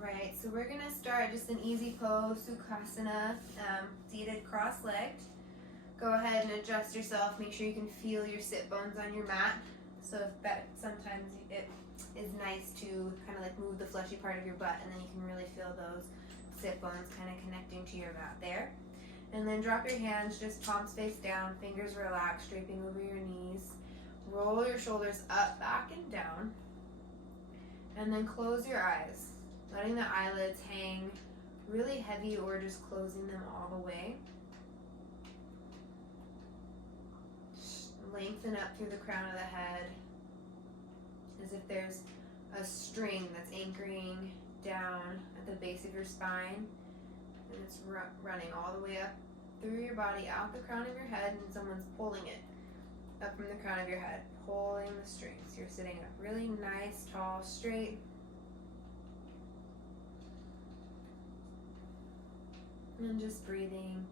Alright, so we're gonna start just an easy pose, Sukhasana, seated cross-legged. Go ahead and adjust yourself, make sure you can feel your sit bones on your mat. So if that sometimes it is nice to kind of like move the fleshy part of your butt, and then you can really feel those sit bones kind of connecting to your mat there. And then drop your hands, just palms face down, fingers relaxed, draping over your knees. Roll your shoulders up, back, and down. And then close your eyes, letting the eyelids hang really heavy or just closing them all the way. Lengthen up through the crown of the head as if there's a string that's anchoring down at the base of your spine, and it's running all the way up through your body, out the crown of your head, and someone's pulling it up from the crown of your head, pulling the strings. You're sitting up really nice, tall, straight. And just breathing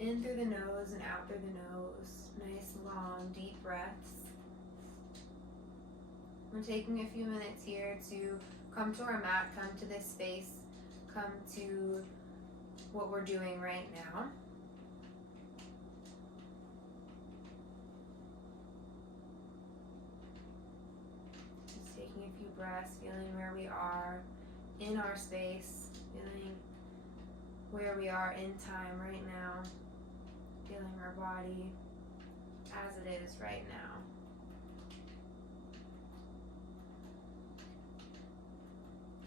in through the nose and out through the nose. Nice, long, deep breaths. We're taking a few minutes here to come to our mat, come to this space, come to what we're doing right now. Just taking a few breaths, feeling where we are in our space, feeling where we are in time right now, feeling our body as it is right now.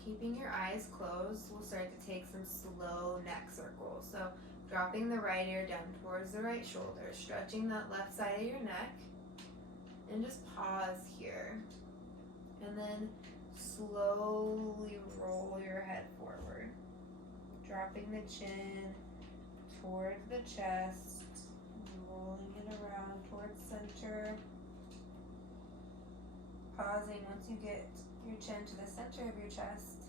Keeping your eyes closed, we'll start to take some slow neck circles. So dropping the right ear down towards the right shoulder, stretching that left side of your neck, and just pause here. And then slowly roll your head forward, dropping the chin towards the chest, rolling it around towards center. Pausing once you get your chin to the center of your chest,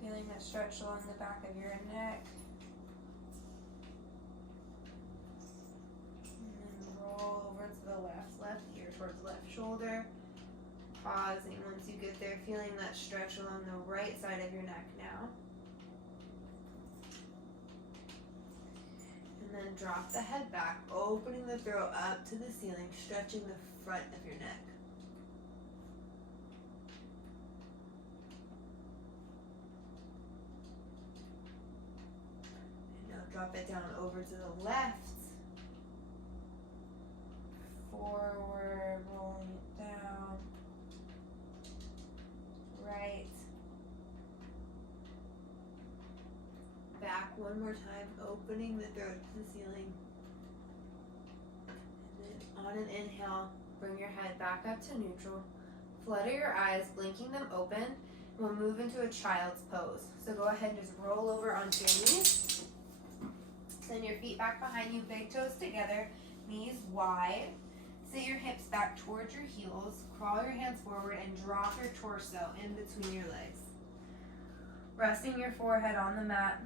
feeling that stretch along the back of your neck. And then roll over to the left ear towards the left shoulder. Pausing once you get there, feeling that stretch along the right side of your neck now. And then drop the head back, opening the throat up to the ceiling, stretching the front of your neck. And now drop it down over to the left. Forward, rolling it down. Right. Back one more time, opening the throat to the ceiling. And then on an inhale, bring your head back up to neutral. Flutter your eyes, blinking them open, and we'll move into a child's pose. So go ahead and just roll over onto your knees. Send your feet back behind you, big toes together, knees wide. Sit your hips back towards your heels, crawl your hands forward, and drop your torso in between your legs. Resting your forehead on the mat,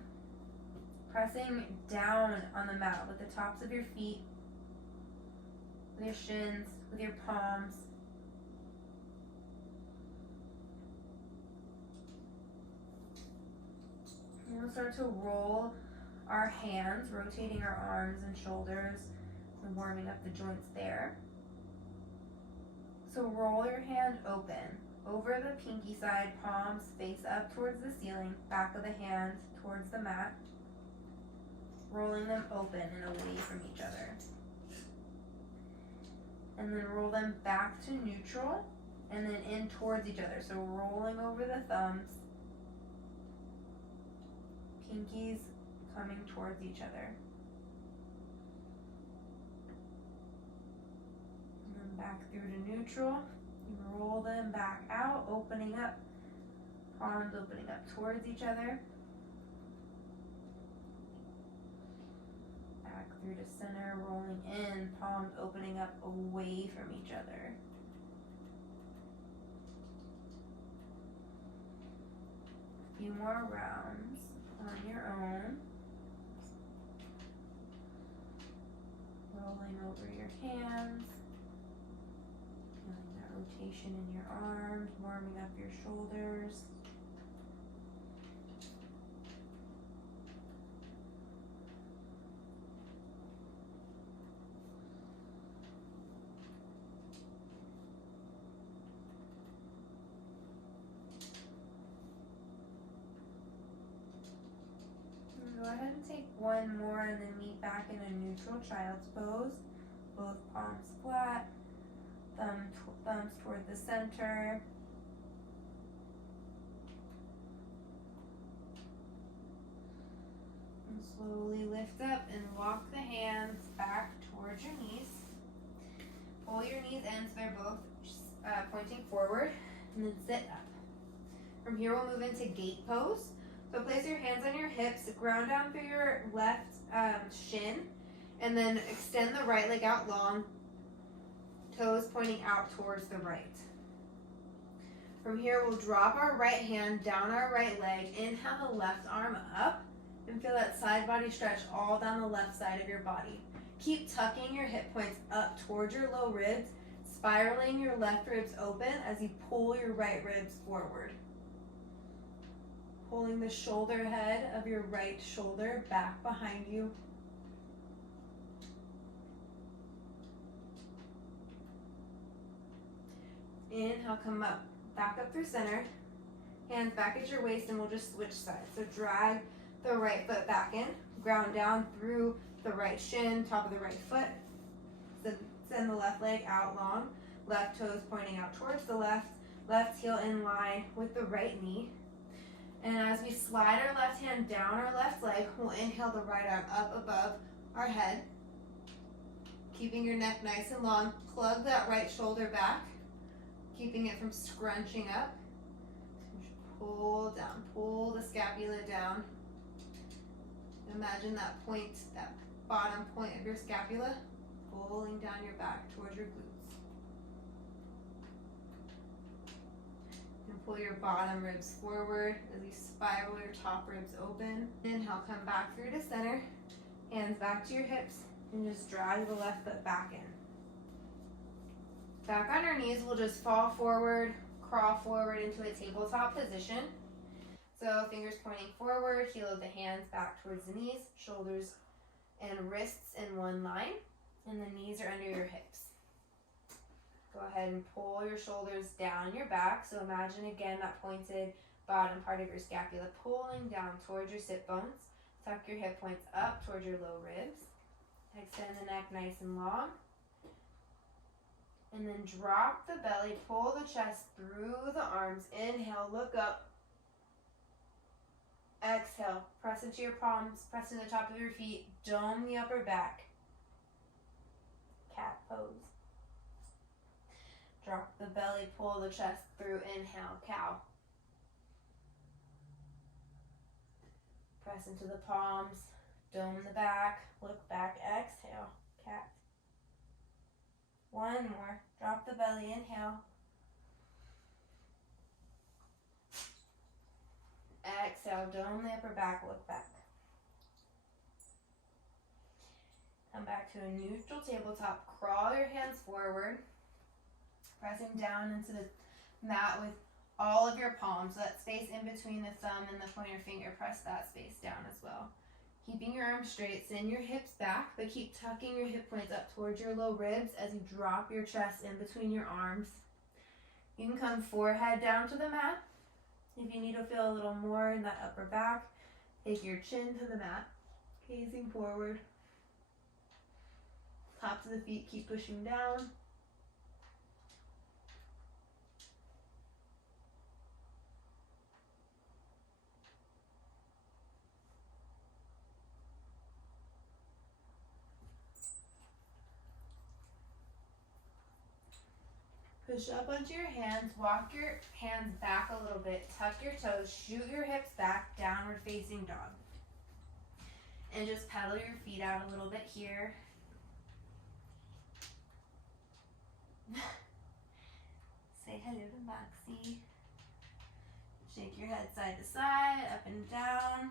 pressing down on the mat with the tops of your feet, with your shins, with your palms. And we'll start to roll our hands, rotating our arms and shoulders, and warming up the joints there. So roll your hand open, over the pinky side, palms face up towards the ceiling, back of the hand towards the mat, rolling them open and away from each other. And then roll them back to neutral, and then in towards each other. So rolling over the thumbs, pinkies coming towards each other. Back through to neutral, roll them back out, opening up, palms opening up towards each other. Back through to center, rolling in, palms opening up away from each other. A few more rounds on your own. Rolling over your hands. Rotation in your arms, warming up your shoulders. Go ahead and take one more and then meet back in a neutral child's pose. Both palms flat, thumbs toward the center. And slowly lift up and walk the hands back towards your knees. Pull your knees in so they're both pointing forward, and then sit up. From here we'll move into gate pose. So place your hands on your hips, ground down through your left shin, and then extend the right leg out long, toes pointing out towards the right. From here we'll drop our right hand down our right leg, inhale the left arm up, and feel that side body stretch all down the left side of your body. Keep tucking your hip points up towards your low ribs, spiraling your left ribs open as you pull your right ribs forward. Pulling the shoulder head of your right shoulder back behind you. Inhale, come up, back up through center. Hands back at your waist, and we'll just switch sides. So drag the right foot back in, ground down through the right shin, top of the right foot. Send the left leg out long, left toes pointing out towards the left, left heel in line with the right knee. And as we slide our left hand down our left leg, we'll inhale the right arm up above our head. Keeping your neck nice and long, plug that right shoulder back, keeping it from scrunching up. Pull down, pull the scapula down. Imagine that point, that bottom point of your scapula, pulling down your back towards your glutes. And pull your bottom ribs forward as you spiral your top ribs open. Inhale, come back through to center. Hands back to your hips, and just drag the left foot back in. Back on our knees, we'll just fall forward, crawl forward into a tabletop position. So fingers pointing forward, heel of the hands back towards the knees, shoulders and wrists in one line, and the knees are under your hips. Go ahead and pull your shoulders down your back. So imagine again that pointed bottom part of your scapula pulling down towards your sit bones. Tuck your hip points up towards your low ribs. Extend the neck nice and long. And then drop the belly, pull the chest through the arms. Inhale, look up. Exhale, press into your palms, press into the top of your feet, dome the upper back. Cat pose. Drop the belly, pull the chest through. Inhale, cow. Press into the palms, dome the back, look back, exhale, cat. One more, drop the belly, inhale. Exhale, dome the upper back, look back. Come back to a neutral tabletop, crawl your hands forward, pressing down into the mat with all of your palms. So that space in between the thumb and the pointer finger, press that space down as well. Keeping your arms straight, send your hips back, but keep tucking your hip points up towards your low ribs as you drop your chest in between your arms. You can come forehead down to the mat. If you need to feel a little more in that upper back, take your chin to the mat, gazing forward. Tops of the feet keep pushing down. Push up onto your hands, walk your hands back a little bit, tuck your toes, shoot your hips back, downward facing dog. And just pedal your feet out a little bit here. Say hello to Moxie. Shake your head side to side, up and down.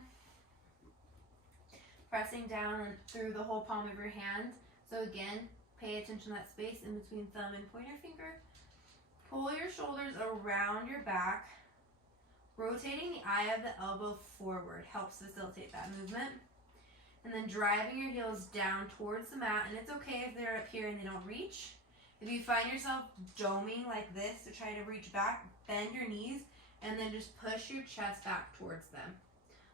Pressing down and through the whole palm of your hand. So again, pay attention to that space in between thumb and pointer finger. Pull your shoulders around your back. Rotating the eye of the elbow forward helps facilitate that movement. And then driving your heels down towards the mat. And it's okay if they're up here and they don't reach. If you find yourself doming like this to try to reach back, bend your knees and then just push your chest back towards them.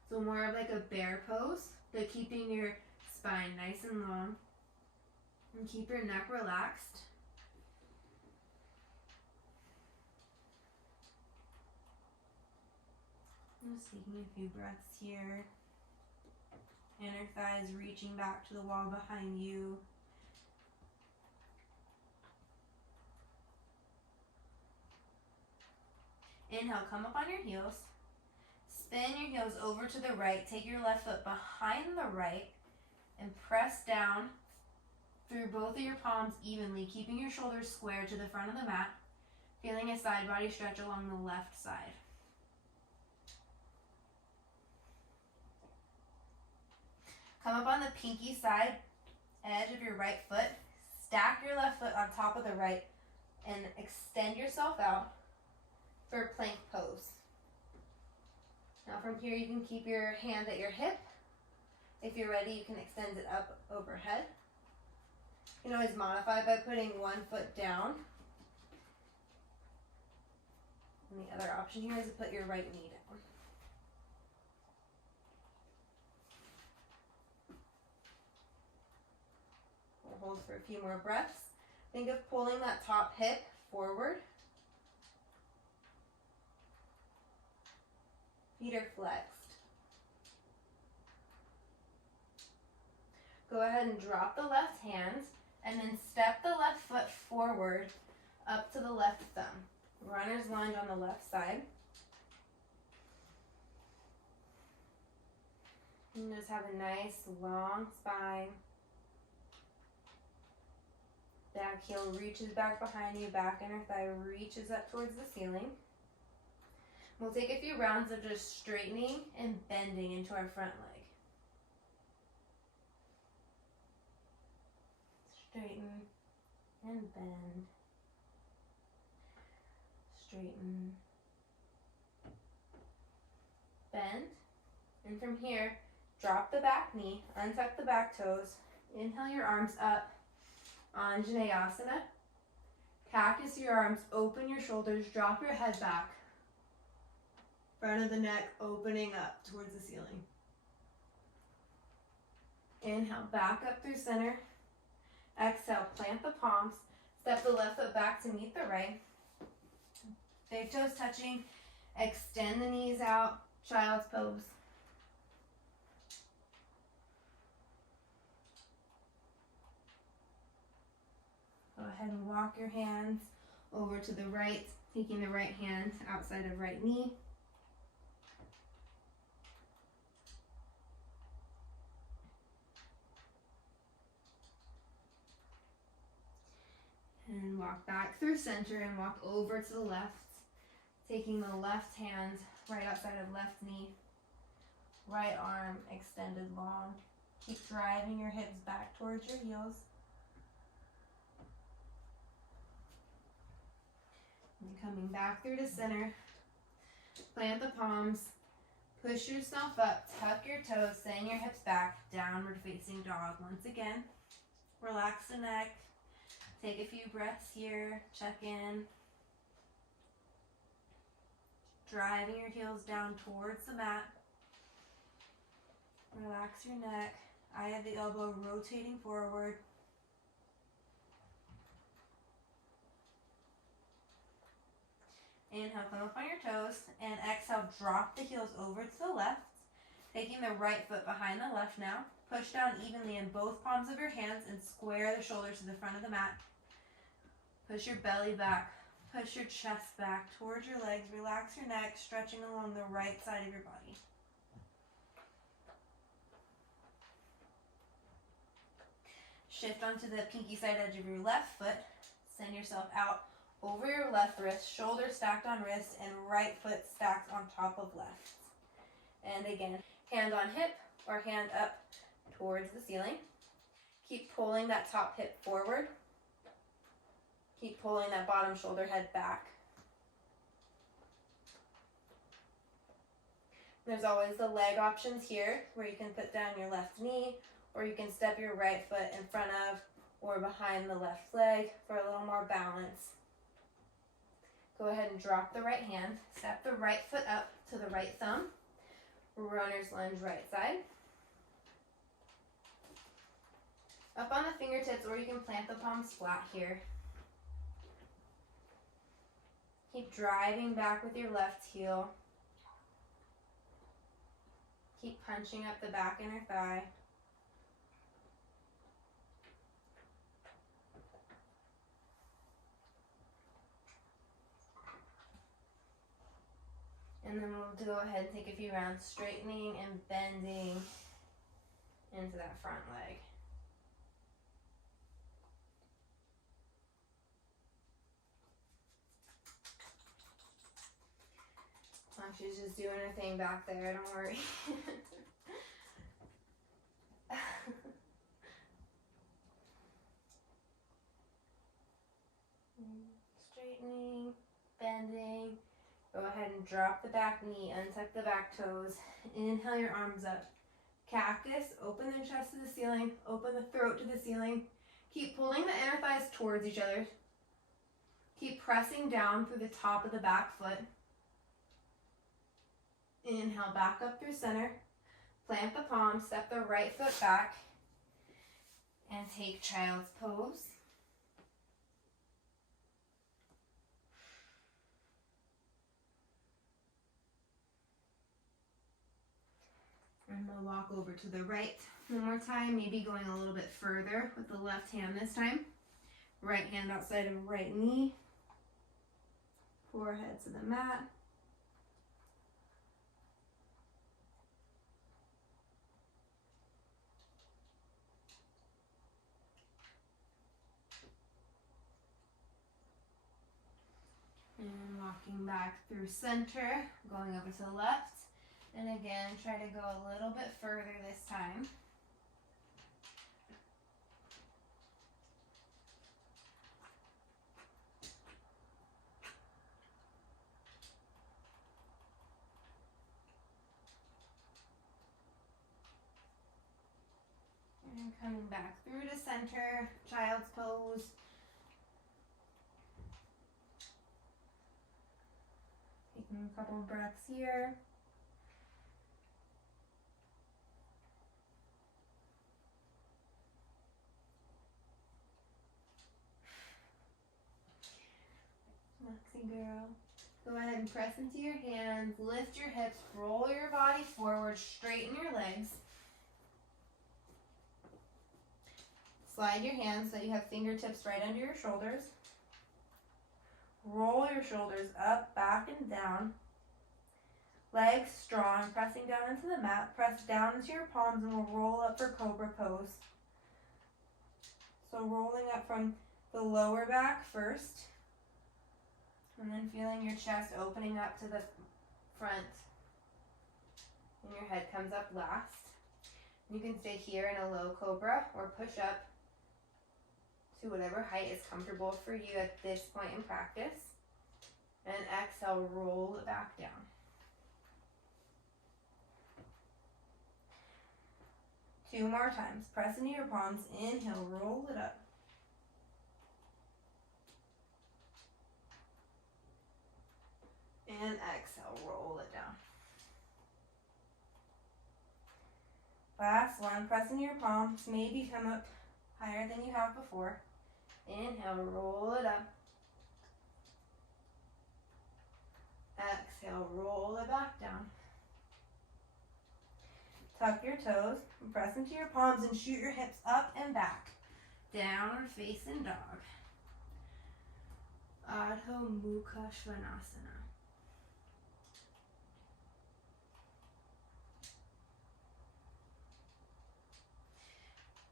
So more of like a bear pose, but keeping your spine nice and long. And keep your neck relaxed. Just taking a few breaths here. Inner thighs reaching back to the wall behind you. Inhale, come up on your heels. Spin your heels over to the right. Take your left foot behind the right and press down through both of your palms evenly, keeping your shoulders square to the front of the mat, feeling a side body stretch along the left side. Come up on the pinky side edge of your right foot. Stack your left foot on top of the right and extend yourself out for plank pose. Now from here you can keep your hand at your hip. If you're ready, you can extend it up overhead. You can always modify by putting one foot down. And the other option here is to put your right knee down. We'll hold for a few more breaths. Think of pulling that top hip forward. Feet are flexed. Go ahead and drop the left hand and then step the left foot forward up to the left thumb. Runner's lunge on the left side. And just have a nice long spine. Back heel reaches back behind you, back inner thigh reaches up towards the ceiling. We'll take a few rounds of just straightening and bending into our front leg. Straighten and bend. Straighten. Bend. And from here, drop the back knee, untuck the back toes, inhale your arms up, Anjaneyasana. Cactus your arms, open your shoulders, drop your head back. Front of the neck opening up towards the ceiling. Inhale, back up through center. Exhale, plant the palms. Step the left foot back to meet the right. Big toes touching. Extend the knees out. Child's pose. Go ahead and walk your hands over to the right, taking the right hand outside of right knee. And walk back through center and walk over to the left, taking the left hand right outside of left knee, right arm extended long. Keep driving your hips back towards your heels. And coming back through to center, plant the palms, push yourself up, tuck your toes, send your hips back, downward facing dog. Once again, relax the neck. Take a few breaths here, check in. Driving your heels down towards the mat. Relax your neck. Eye of the elbow rotating forward. Inhale, come up on your toes, and exhale, drop the heels over to the left. Taking the right foot behind the left now. Push down evenly in both palms of your hands and square the shoulders to the front of the mat. Push your belly back. Push your chest back towards your legs. Relax your neck, stretching along the right side of your body. Shift onto the pinky side edge of your left foot. Send yourself out over your left wrist, shoulder stacked on wrist, and right foot stacked on top of left. And again, hand on hip or hand up towards the ceiling. Keep pulling that top hip forward. Keep pulling that bottom shoulder head back. There's always the leg options here where you can put down your left knee, or you can step your right foot in front of or behind the left leg for a little more balance. Go ahead and drop the right hand. Step the right foot up to the right thumb. Runner's lunge right side. Up on the fingertips, or you can plant the palms flat here. Keep driving back with your left heel. Keep punching up the back inner thigh. And then we'll go ahead and take a few rounds straightening and bending into that front leg. She's just doing her thing back there, don't worry. Straightening, bending. Go ahead and drop the back knee, untuck the back toes. Inhale your arms up. Cactus, open the chest to the ceiling, open the throat to the ceiling. Keep pulling the inner thighs towards each other. Keep pressing down through the top of the back foot. Inhale, back up through center. Plant the palms, step the right foot back, and take child's pose. And we'll walk over to the right one more time, maybe going a little bit further with the left hand this time. Right hand outside of right knee. Forehead to the mat. And walking back through center, going over to the left. And again, try to go a little bit further this time. And coming back through to center, child's pose. Taking a couple of breaths here. Maxi girl. Go ahead and press into your hands, lift your hips, roll your body forward, straighten your legs. Slide your hands so you have fingertips right under your shoulders. Roll your shoulders up, back, and down. Legs strong, pressing down into the mat. Press down into your palms and we'll roll up for cobra pose. So rolling up from the lower back first. And then feeling your chest opening up to the front. And your head comes up last. You can stay here in a low cobra or push up to whatever height is comfortable for you at this point in practice. And exhale, roll it back down. Two more times. Press into your palms. Inhale, roll it up. And exhale, roll it down. Last one, press into your palms. Maybe come up higher than you have before. Inhale, roll it up. Exhale, roll it back down. Tuck your toes, press into your palms and shoot your hips up and back. Downward facing dog. Adho Mukha Svanasana.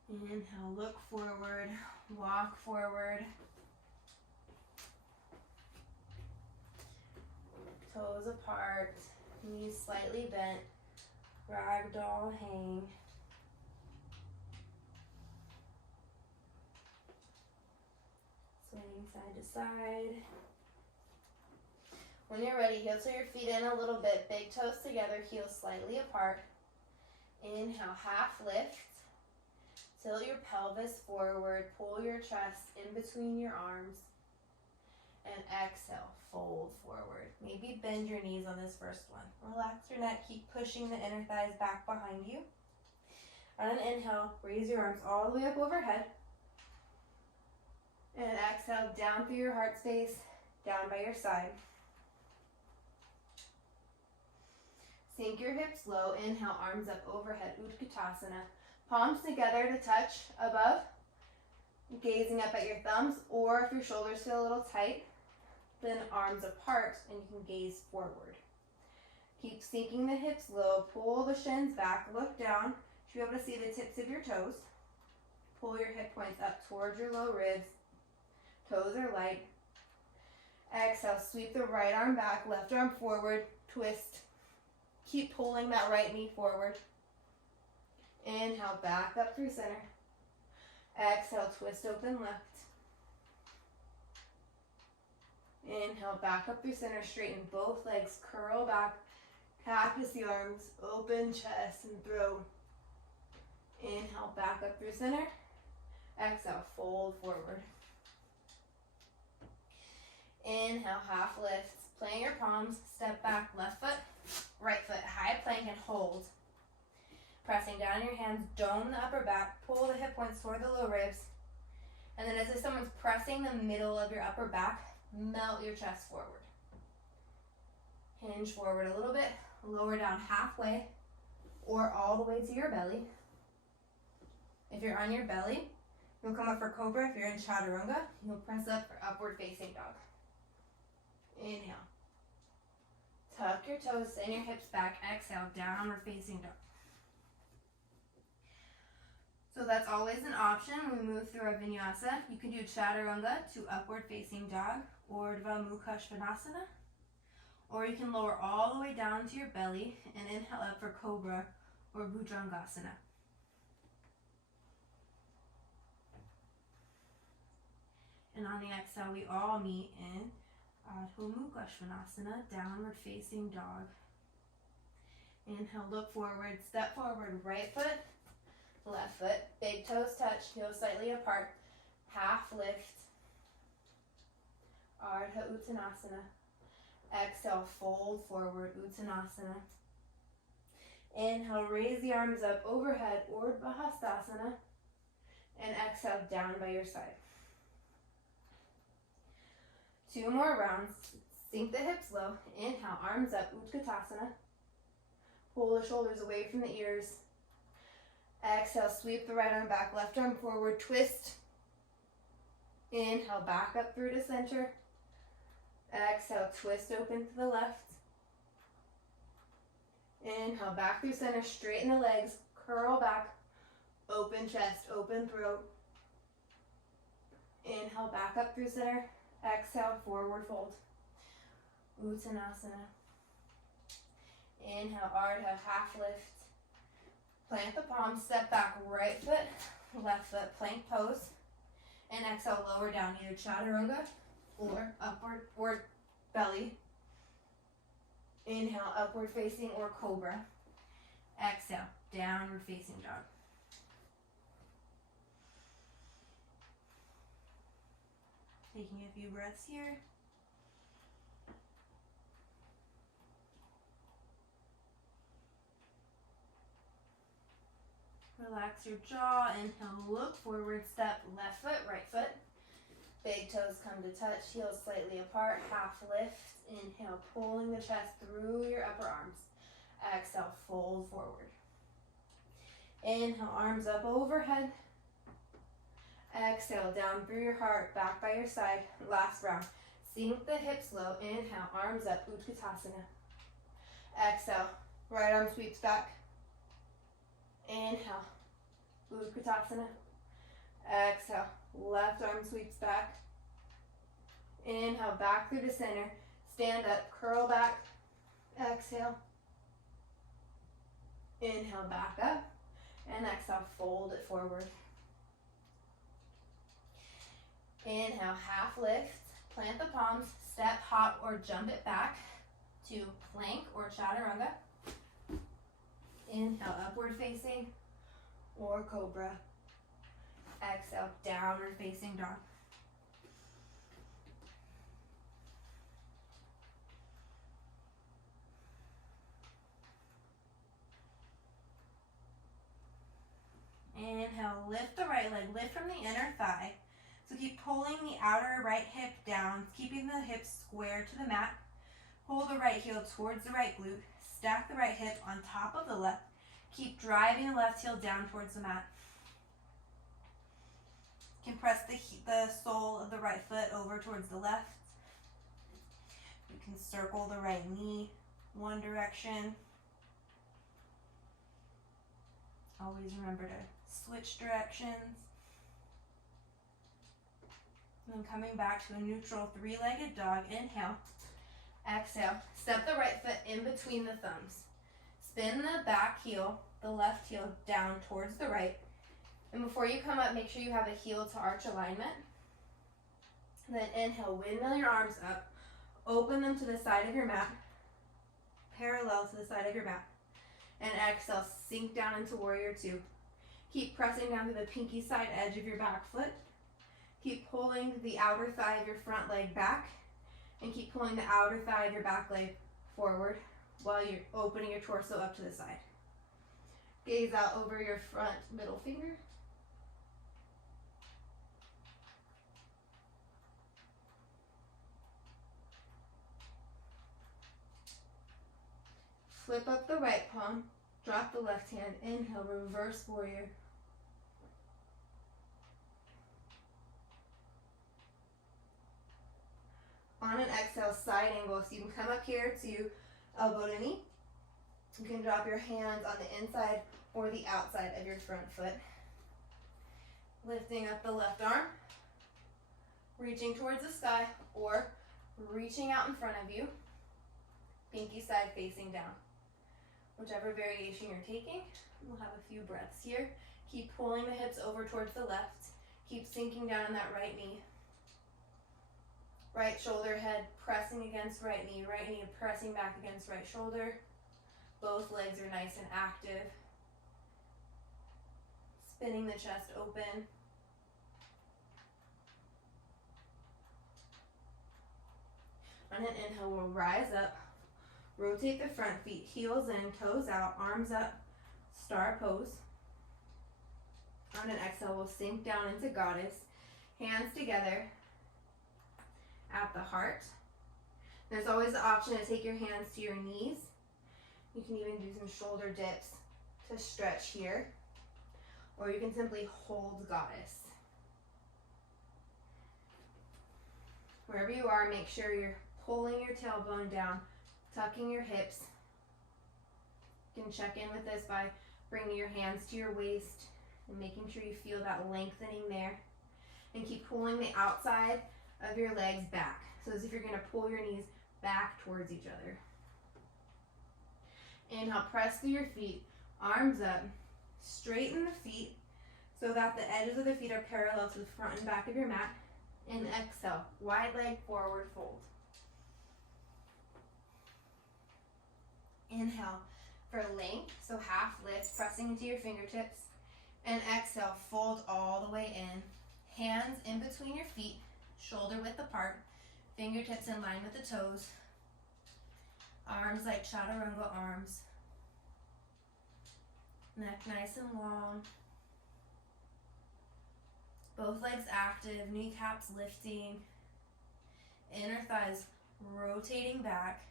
Inhale, look forward, walk forward. Toes apart, knees slightly bent, ragdoll hang. Swinging side to side. When you're ready, heel to your feet in a little bit, big toes together, heels slightly apart. Inhale, half lift. Tilt your pelvis forward, pull your chest in between your arms. And exhale, fold forward. Maybe bend your knees on this first one. Relax your neck, keep pushing the inner thighs back behind you. On an inhale, raise your arms all the way up overhead. And exhale, down through your heart space, down by your side. Sink your hips low, inhale, arms up overhead, Utkatasana. Palms together to touch above, gazing up at your thumbs, or if your shoulders feel a little tight, then arms apart and you can gaze forward. Keep sinking the hips low, pull the shins back, look down. You should be able to see the tips of your toes. Pull your hip points up towards your low ribs. Toes are light. Exhale, sweep the right arm back, left arm forward, twist. Keep pulling that right knee forward. Inhale, back up through center. Exhale, twist open left. Inhale, back up through center, straighten both legs, curl back, cactus the arms, open chest and throat. Inhale, back up through center. Exhale, fold forward. Inhale, half lifts. Plant your palms, step back, left foot, right foot, high plank and hold. Pressing down in your hands, dome the upper back, pull the hip points toward the low ribs. And then as if someone's pressing the middle of your upper back, melt your chest forward. Hinge forward a little bit, lower down halfway or all the way to your belly. If you're on your belly, you'll come up for cobra. If you're in chaturanga, you'll press up for upward facing dog. Inhale. Tuck your toes, send your hips back. Exhale, downward facing dog. So that's always an option when we move through our vinyasa. You can do chaturanga to upward facing dog or Urdhva Mukha Svanasana. Or you can lower all the way down to your belly and inhale up for cobra or Bhujangasana. And on the exhale, we all meet in Urdhva Mukha Svanasana, downward facing dog. Inhale, look forward, step forward, right foot, left foot, big toes touch, heels slightly apart, half lift, Ardha Uttanasana. Exhale, fold forward, Uttanasana. Inhale, raise the arms up overhead, Urdhva Hastasana, and exhale, down by your side. 2 more rounds. Sink the hips low. Inhale, arms up, Utkatasana. Pull the shoulders away from the ears. Exhale, sweep the right arm back, left arm forward, twist. Inhale, back up through to center. Exhale, twist open to the left. Inhale, back through center, straighten the legs, curl back, open chest, open throat. Inhale, back up through center. Exhale, forward fold. Uttanasana. Inhale, Ardha, half lift. Plant the palms, step back, right foot, left foot, plank pose. And exhale, lower down, either chaturanga or upward or belly. Inhale, upward facing or cobra. Exhale, downward facing dog. Taking a few breaths here. Relax your jaw. Inhale, look forward, step, left foot, right foot. Big toes come to touch, heels slightly apart, half lift. Inhale, pulling the chest through your upper arms. Exhale, fold forward. Inhale, arms up overhead. Exhale, down through your heart, back by your side. Last round. Sink the hips low. Inhale, arms up, Utkatasana. Exhale, right arm sweeps back. Inhale, Utkatasana. Exhale, left arm sweeps back. Inhale, back through the center. Stand up, curl back. Exhale. Inhale, back up. And exhale, fold it forward. Inhale, half lift, plant the palms, step, hop, or jump it back to plank or chaturanga. Inhale, upward facing or cobra. Exhale, downward facing dog. lift the right leg, lift from the inner thigh. So keep pulling the outer right hip down, keeping the hips square to the mat. Pull the right heel towards the right glute. Stack the right hip on top of the left. Keep driving the left heel down towards the mat. You can press the sole of the right foot over towards the left. You can circle the right knee one direction. Always remember to switch directions. And then coming back to a neutral three-legged dog. Inhale. Exhale. Step the right foot in between the thumbs. Spin the back heel, the left heel, down towards the right. And before you come up, make sure you have a heel to arch alignment. Then inhale, windmill your arms up. Open them to the side of your mat, parallel to the side of your mat. And exhale, sink down into warrior two. Keep pressing down to the pinky side edge of your back foot. Keep pulling the outer thigh of your front leg back, and keep pulling the outer thigh of your back leg forward while you're opening your torso up to the side. Gaze out over your front middle finger. Flip up the right palm, drop the left hand, inhale, reverse warrior. On an exhale, side angle, so you can come up here to elbow to knee. You can drop your hands on the inside or the outside of your front foot. Lifting up the left arm, reaching towards the sky, or reaching out in front of you, pinky side facing down. Whichever variation you're taking, we'll have a few breaths here. Keep pulling the hips over towards the left. Keep sinking down in that right knee. Right shoulder head pressing against right knee pressing back against right shoulder. Both legs are nice and active. Spinning the chest open. On an inhale, we'll rise up. Rotate the front feet, heels in, toes out, arms up, star pose. On an exhale, we'll sink down into goddess. Hands together at the heart. There's always the option to take your hands to your knees. You can even do some shoulder dips to stretch here. Or you can simply hold goddess. Wherever you are, make sure you're pulling your tailbone down, tucking your hips. You can check in with this by bringing your hands to your waist and making sure you feel that lengthening there. And keep pulling the outside of your legs back. So as if you're going to pull your knees back towards each other. Inhale, press through your feet, arms up, straighten the feet so that the edges of the feet are parallel to the front and back of your mat. And exhale, wide leg forward fold. Inhale for length, so half lift, pressing into your fingertips. And exhale, fold all the way in. Hands in between your feet, shoulder width apart, fingertips in line with the toes. Arms like chaturanga arms. Neck nice and long. Both legs active, kneecaps lifting. Inner thighs rotating back.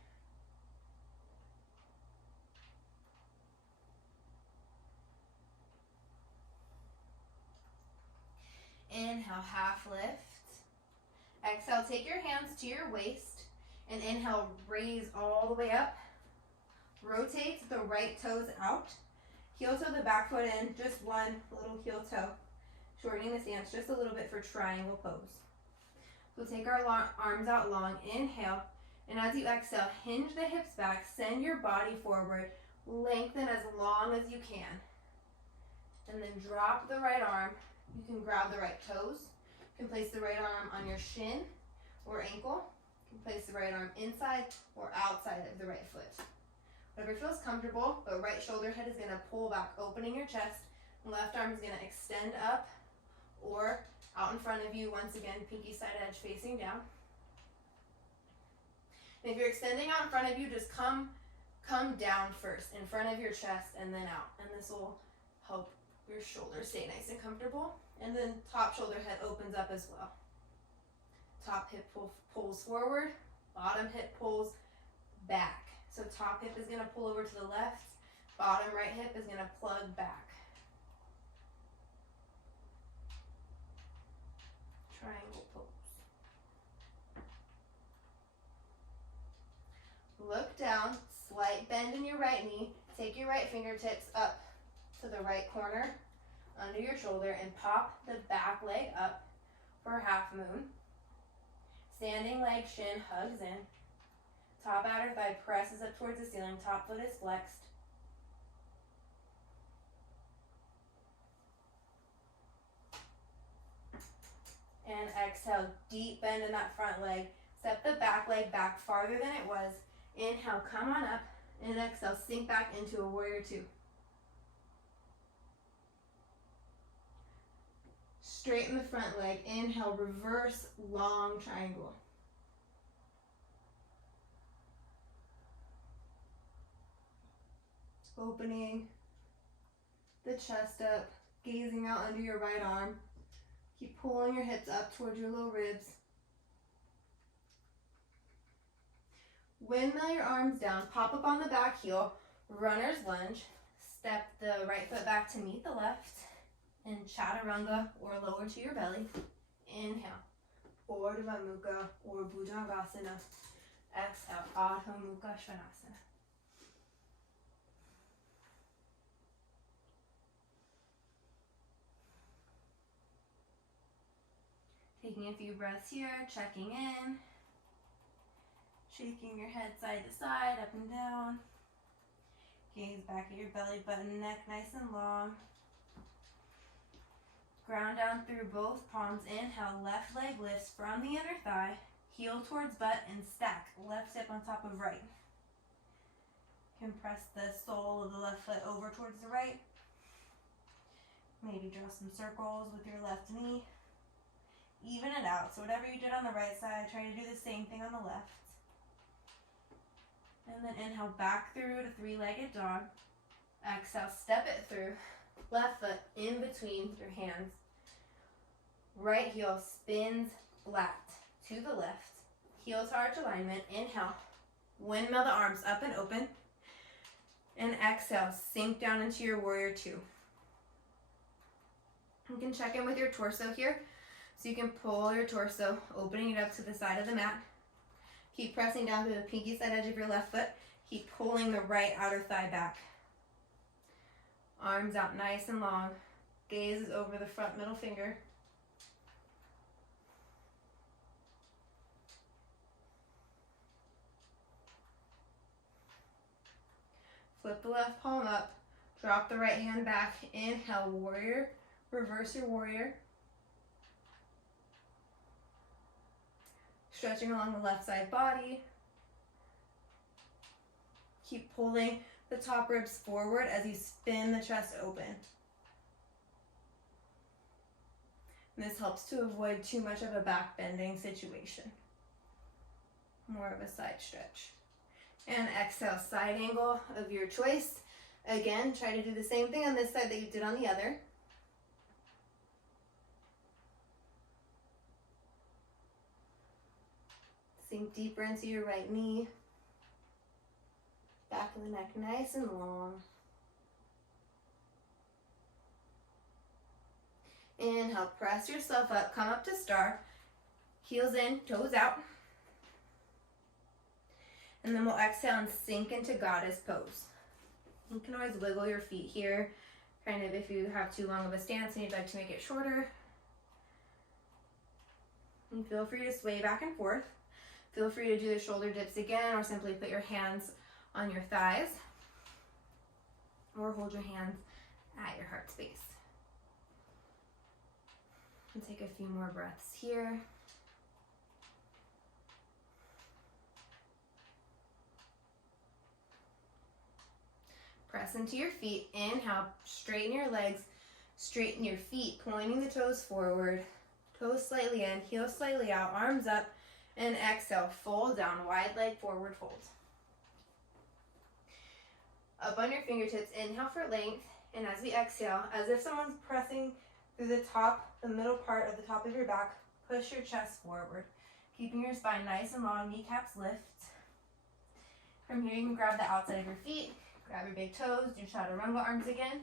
Inhale, half lift. Exhale, take your hands to your waist. And inhale, raise all the way up. Rotate the right toes out. Heel toe the back foot in, just one little heel toe. Shortening the stance just a little bit for triangle pose. So take our arms out long, inhale. And as you exhale, hinge the hips back, send your body forward, lengthen as long as you can. And then drop the right arm. You can grab the right toes. You can place the right arm on your shin or ankle. You can place the right arm inside or outside of the right foot. Whatever feels comfortable, but right shoulder head is going to pull back, opening your chest. Left arm is going to extend up or out in front of you. Once again, pinky side edge facing down. And if you're extending out in front of you, just come down first, in front of your chest and then out. And this will help Your shoulders stay nice and comfortable. And then top shoulder head opens up as well. Top hip pulls forward, bottom hip pulls back. So top hip is gonna pull over to the left, bottom right hip is gonna plug back. Triangle pose. Look down, slight bend in your right knee. Take your right fingertips up to the right corner under your shoulder and pop the back leg up for half moon. Standing leg shin hugs in. Top outer thigh presses up towards the ceiling. Top foot is flexed. And exhale, deep bend in that front leg. Step the back leg back farther than it was. Inhale, come on up. And exhale, sink back into a warrior two. Straighten the front leg. Inhale, reverse long triangle. Opening the chest up, gazing out under your right arm. Keep pulling your hips up towards your low ribs. Windmill your arms down, pop up on the back heel, runner's lunge. Step the right foot back to meet the left, and chaturanga or lower to your belly. Inhale, Urdhva Mukha or Bhujangasana. Exhale, Adho Mukha Svanasana. Taking a few breaths here, checking in. Shaking your head side to side, up and down. Gaze back at your belly button, neck nice and long. Ground down through both palms. Inhale, left leg lifts from the inner thigh. Heel towards butt and stack. Left hip on top of right. Compress the sole of the left foot over towards the right. Maybe draw some circles with your left knee. Even it out. So whatever you did on the right side, try to do the same thing on the left. And then inhale back through to three-legged dog. Exhale, step it through. Left foot in between your hands. Right heel spins flat to the left. Heel to arch alignment. Inhale. Windmill the arms up and open. And exhale, sink down into your warrior two. You can check in with your torso here. So you can pull your torso, opening it up to the side of the mat. Keep pressing down through the pinky side edge of your left foot. Keep pulling the right outer thigh back. Arms out nice and long. Gaze is over the front middle finger. Flip the left palm up. Drop the right hand back. Inhale, warrior. Reverse your warrior. Stretching along the left side body. Keep pulling the top ribs forward as you spin the chest open. And this helps to avoid too much of a back bending situation. More of a side stretch. And exhale, side angle of your choice. Again, try to do the same thing on this side that you did on the other. Sink deeper into your right knee. Back of the neck nice and long. Inhale, press yourself up, come up to star. Heels in, toes out. And then we'll exhale and sink into goddess pose. You can always wiggle your feet here, kind of if you have too long of a stance and you'd like to make it shorter. And feel free to sway back and forth. Feel free to do the shoulder dips again or simply put your hands on your thighs or hold your hands at your heart space. And take a few more breaths here. Press into your feet. Inhale, straighten your legs, straighten your feet, pointing the toes forward, toes slightly in, heels slightly out, arms up. And exhale, fold down, wide leg forward fold. Up on your fingertips, inhale for length. And as we exhale, as if someone's pressing through the middle part of the top of your back, push your chest forward, keeping your spine nice and long, kneecaps lift. From here, you can grab the outside of your feet, grab your big toes, do chaturanga arms again.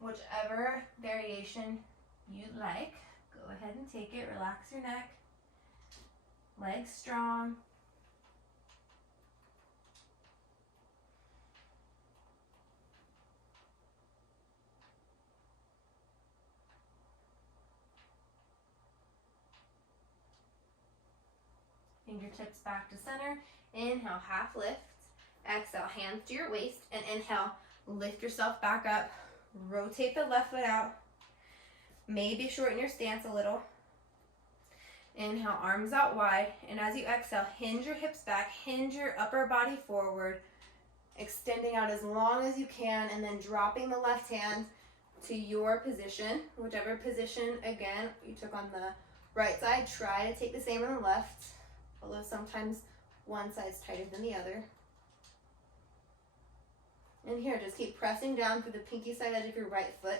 Whichever variation you'd like, go ahead and take it. Relax your neck, legs strong. Fingertips back to center. Inhale, half lift. Exhale, hands to your waist. And inhale, lift yourself back up. Rotate the left foot out. Maybe shorten your stance a little. Inhale, arms out wide. And as you exhale, hinge your hips back. Hinge your upper body forward. Extending out as long as you can. And then dropping the left hand to your position. Whichever position, again, you took on the right side. Try to take the same on the left. Although sometimes one side's tighter than the other. And here, just keep pressing down through the pinky side edge of your right foot.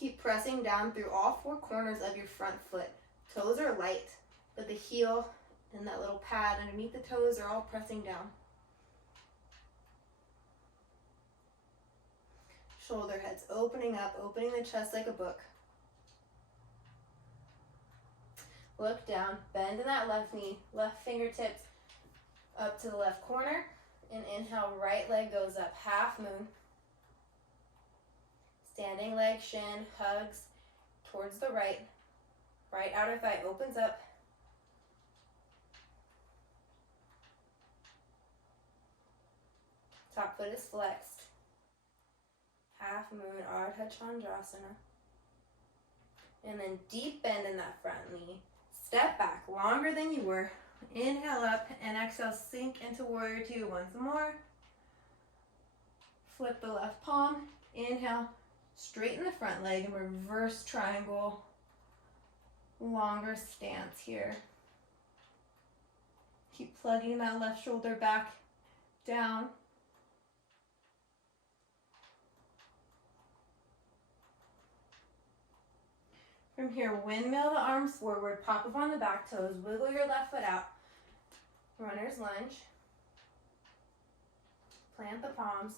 Keep pressing down through all four corners of your front foot. Toes are light, but the heel and that little pad underneath the toes are all pressing down. Shoulder heads opening up, opening the chest like a book. Look down, bend in that left knee, left fingertips up to the left corner, and inhale, right leg goes up, half moon. Standing leg, shin, hugs towards the right. Right outer thigh opens up. Top foot is flexed. Half moon, Ardha Chandrasana. And then deep bend in that front knee. Step back, longer than you were. Inhale up and exhale, sink into warrior two once more. Flip the left palm. Inhale, straighten the front leg and reverse triangle. Longer stance here. Keep plugging that left shoulder back down. From here, windmill the arms forward, pop up on the back toes, wiggle your left foot out. Runner's lunge. Plant the palms.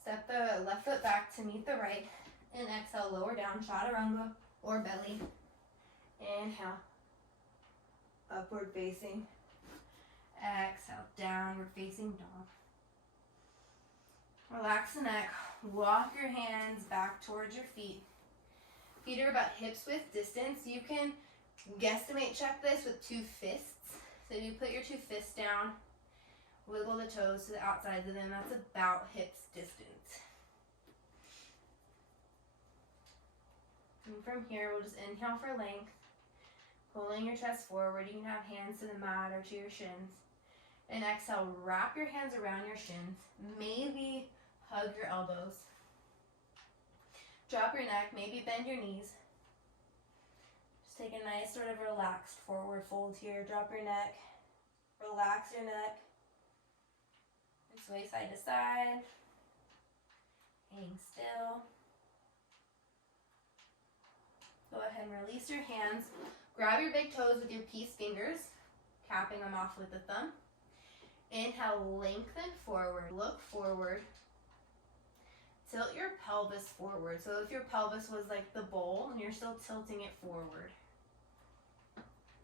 Step the left foot back to meet the right. And exhale, lower down, chaturanga or belly. Inhale. Upward facing. Exhale, downward facing dog. Relax the neck. Walk your hands back towards your feet. Feet are about hips width distance. You can guesstimate check this with two fists. So you put your two fists down, wiggle the toes to the outsides of them. That's about hips distance. And from here, we'll just inhale for length, pulling your chest forward. You can have hands to the mat or to your shins. And exhale, wrap your hands around your shins. Maybe hug your elbows. Drop your neck, maybe bend your knees. Just take a nice sort of relaxed forward fold here. Drop your neck, relax your neck, and sway side to side. Hang still. Go ahead and release your hands. Grab your big toes with your peace fingers, capping them off with the thumb. Inhale, lengthen forward, look forward. Tilt your pelvis forward. So if your pelvis was like the bowl and you're still tilting it forward.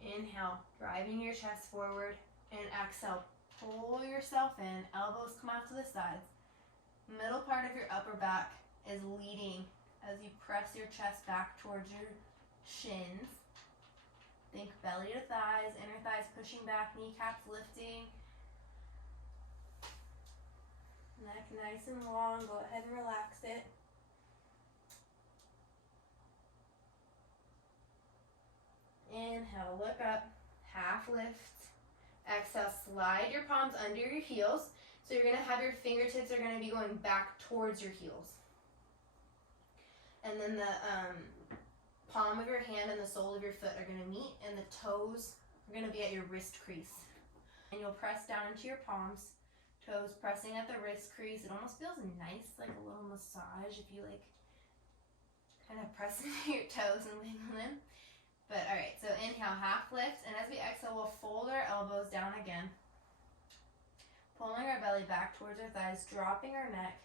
Inhale, driving your chest forward. And exhale, pull yourself in. Elbows come out to the sides. Middle part of your upper back is leading as you press your chest back towards your shins. Think belly to thighs, inner thighs pushing back, kneecaps lifting. Neck nice and long. Go ahead and relax it. Inhale, look up, half lift. Exhale, slide your palms under your heels. So you're going to have your fingertips are going to be going back towards your heels. And then the palm of your hand and the sole of your foot are going to meet, and the toes are going to be at your wrist crease. And you'll press down into your palms. Toes pressing at the wrist crease. It almost feels nice, like a little massage if you like kind of press into your toes and wiggle them. But all right, so inhale, half lift, and as we exhale, we'll fold our elbows down again. Pulling our belly back towards our thighs, dropping our neck.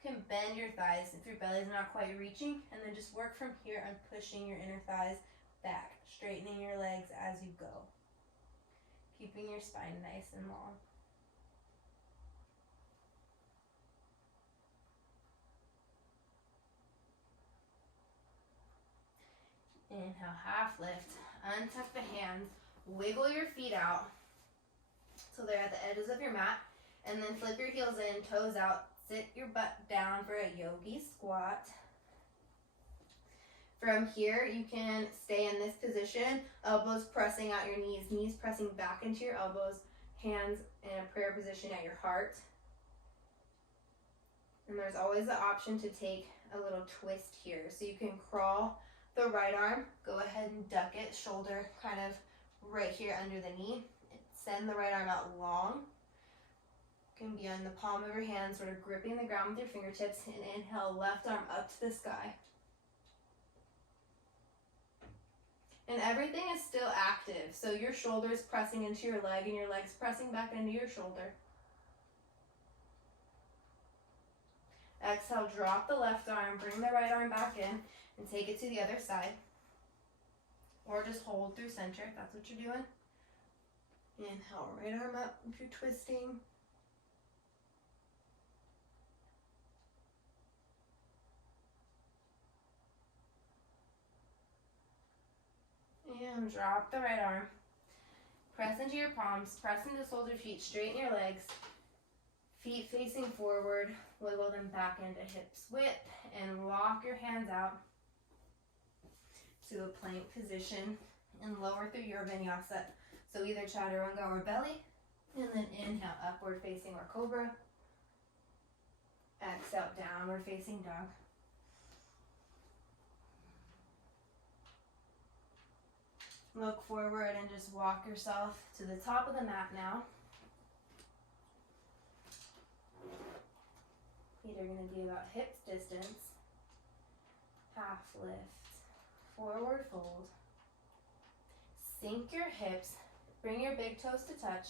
You can bend your thighs if your belly's not quite reaching, and then just work from here on pushing your inner thighs back, straightening your legs as you go. Keeping your spine nice and long. Inhale, half lift. Untuck the hands. Wiggle your feet out so they're at the edges of your mat. And then flip your heels in, toes out. Sit your butt down for a yogi squat. From here, you can stay in this position. Elbows pressing out your knees. Knees pressing back into your elbows. Hands in a prayer position at your heart. And there's always the option to take a little twist here. So you can crawl the right arm, go ahead and duck it, shoulder kind of right here under the knee. Send the right arm out long. Can be on the palm of your hand, sort of gripping the ground with your fingertips, and inhale, left arm up to the sky. And everything is still active, so your shoulders pressing into your leg and your legs pressing back into your shoulder. Exhale, drop the left arm, bring the right arm back in, and take it to the other side. Or just hold through center if that's what you're doing. Inhale, right arm up if you're twisting. And drop the right arm. Press into your palms, press into soles of your feet, straighten your legs. Feet facing forward, wiggle them back into hips width, and walk your hands out to a plank position and lower through your vinyasa. So either chaturanga or belly, and then inhale, upward facing or cobra. Exhale, downward facing dog. Look forward and just walk yourself to the top of the mat now. Feet are going to be about hips distance. Half lift, forward fold. Sink your hips, bring your big toes to touch,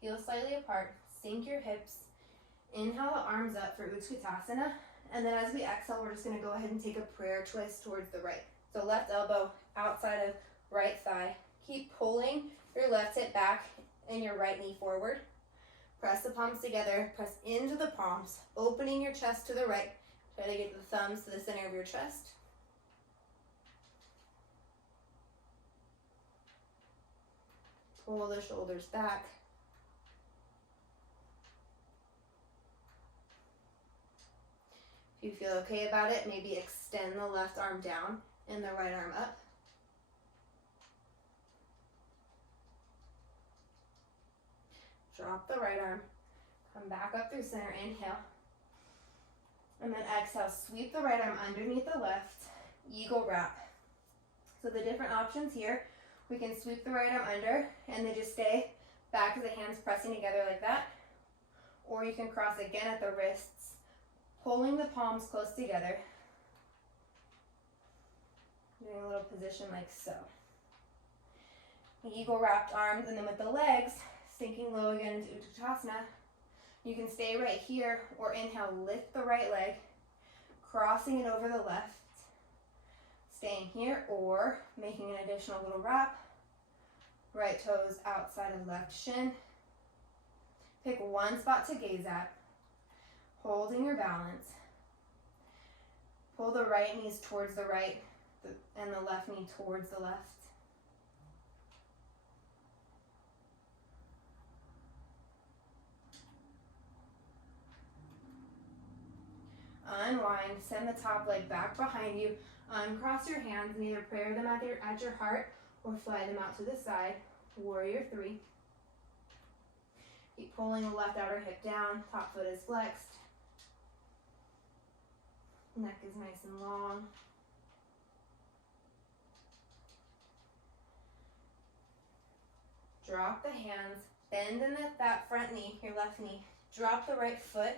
heels slightly apart, sink your hips. Inhale the arms up for Utkatasana, and then as we exhale, we're just going to go ahead and take a prayer twist towards the right. So left elbow outside of right thigh. Keep pulling your left hip back and your right knee forward. Press the palms together, press into the palms, opening your chest to the right. Try to get the thumbs to the center of your chest. Pull the shoulders back. If you feel okay about it, maybe extend the left arm down and the right arm up. Drop the right arm. Come back up through center, inhale. And then exhale, sweep the right arm underneath the left, eagle wrap. So the different options here, we can sweep the right arm under and then just stay back of the hands pressing together like that. Or you can cross again at the wrists, pulling the palms close together. Doing a little position like so. Eagle wrapped arms, and then with the legs, sinking low again into Utkatasana. You can stay right here or inhale, lift the right leg, crossing it over the left. Staying here or making an additional little wrap. Right toes outside of left shin. Pick one spot to gaze at. Holding your balance. Pull the right knees towards the right and the left knee towards the left. Unwind, send the top leg back behind you. Uncross your hands and either prayer them at your heart or fly them out to the side. Warrior 3. Keep pulling the left outer hip down. Top foot is flexed. Neck is nice and long. Drop the hands. Bend in that front knee, your left knee. Drop the right foot,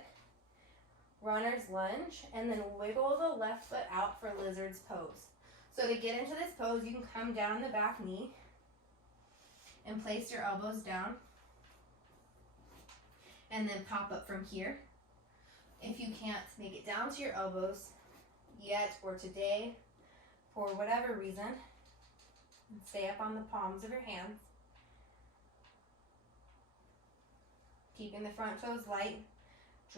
runner's lunge, and then wiggle the left foot out for lizard's pose. So to get into this pose, you can come down the back knee and place your elbows down and then pop up from here. If you can't make it down to your elbows yet or today, for whatever reason, stay up on the palms of your hands. Keeping the front toes light,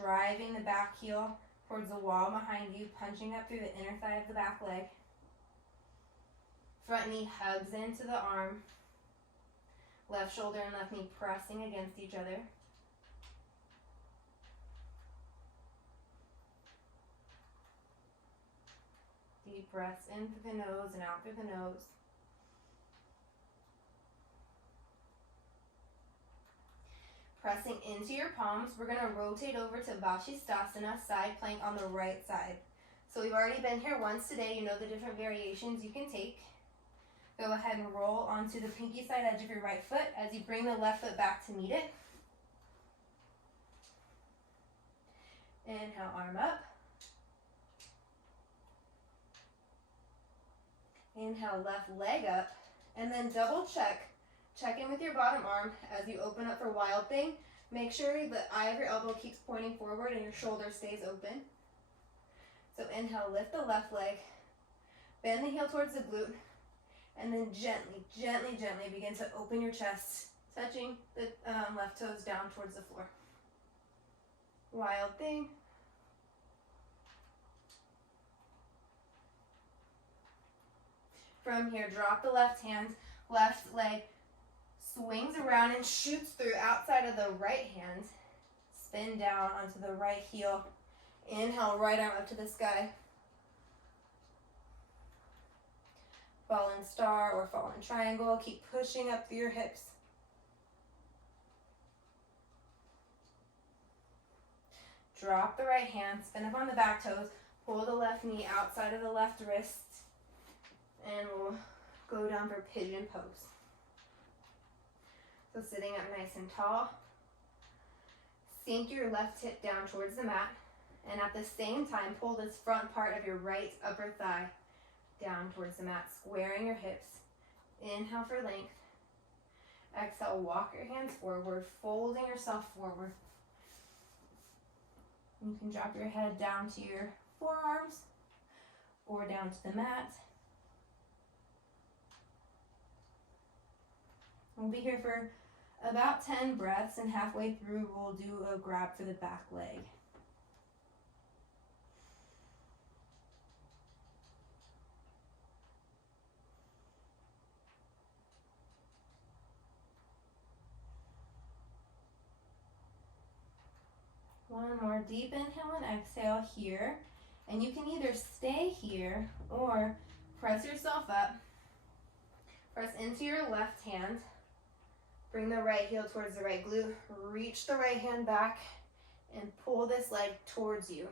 driving the back heel towards the wall behind you, punching up through the inner thigh of the back leg. Front knee hugs into the arm. Left shoulder and left knee pressing against each other. Deep breaths in through the nose and out through the nose. Pressing into your palms, we're going to rotate over to Vashisthasana, side plank on the right side. So we've already been here once today. You know the different variations you can take. Go ahead and roll onto the pinky side edge of your right foot as you bring the left foot back to meet it. Inhale, arm up. Inhale, left leg up. And then double check. Check in with your bottom arm as you open up for Wild Thing. Make sure the eye of your elbow keeps pointing forward and your shoulder stays open. So inhale, lift the left leg. Bend the heel towards the glute. And then gently, gently, gently begin to open your chest, touching the left toes down towards the floor. Wild Thing. From here, drop the left hand, left leg swings around and shoots through outside of the right hand. Spin down onto the right heel. Inhale, right arm up to the sky. Fallen star or fallen triangle. Keep pushing up through your hips. Drop the right hand, spin up on the back toes. Pull the left knee outside of the left wrist. And we'll go down for pigeon pose. So sitting up nice and tall. Sink your left hip down towards the mat. And at the same time, pull this front part of your right upper thigh down towards the mat, squaring your hips. Inhale for length. Exhale, walk your hands forward, folding yourself forward. You can drop your head down to your forearms or down to the mat. We'll be here for about 10 breaths, and halfway through we'll do a grab for the back leg. One more deep inhale and exhale here. And you can either stay here or press yourself up. Press into your left hand. Bring the right heel towards the right glute. Reach the right hand back and pull this leg towards you.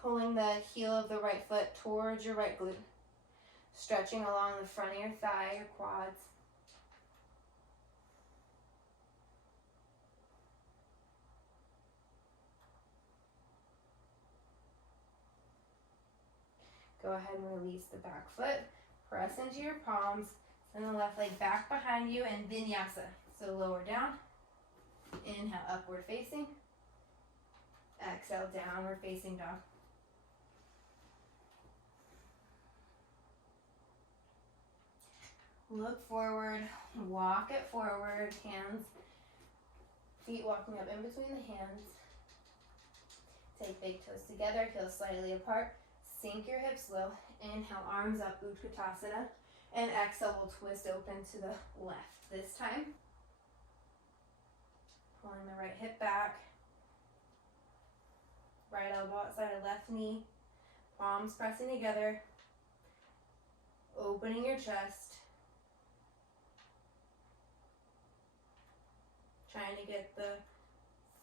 Pulling the heel of the right foot towards your right glute. Stretching along the front of your thigh, your quads. Go ahead and release the back foot. Press into your palms. Send the left leg back behind you and vinyasa. So lower down. Inhale, upward facing. Exhale, downward facing dog. Look forward, walk it forward, hands, feet walking up in between the hands. Take big toes together, heels slightly apart. Sink your hips low. Inhale, arms up, Utkatasana. And exhale, we'll twist open to the left this time. Pulling the right hip back. Right elbow outside of left knee. Palms pressing together. Opening your chest. Trying to get the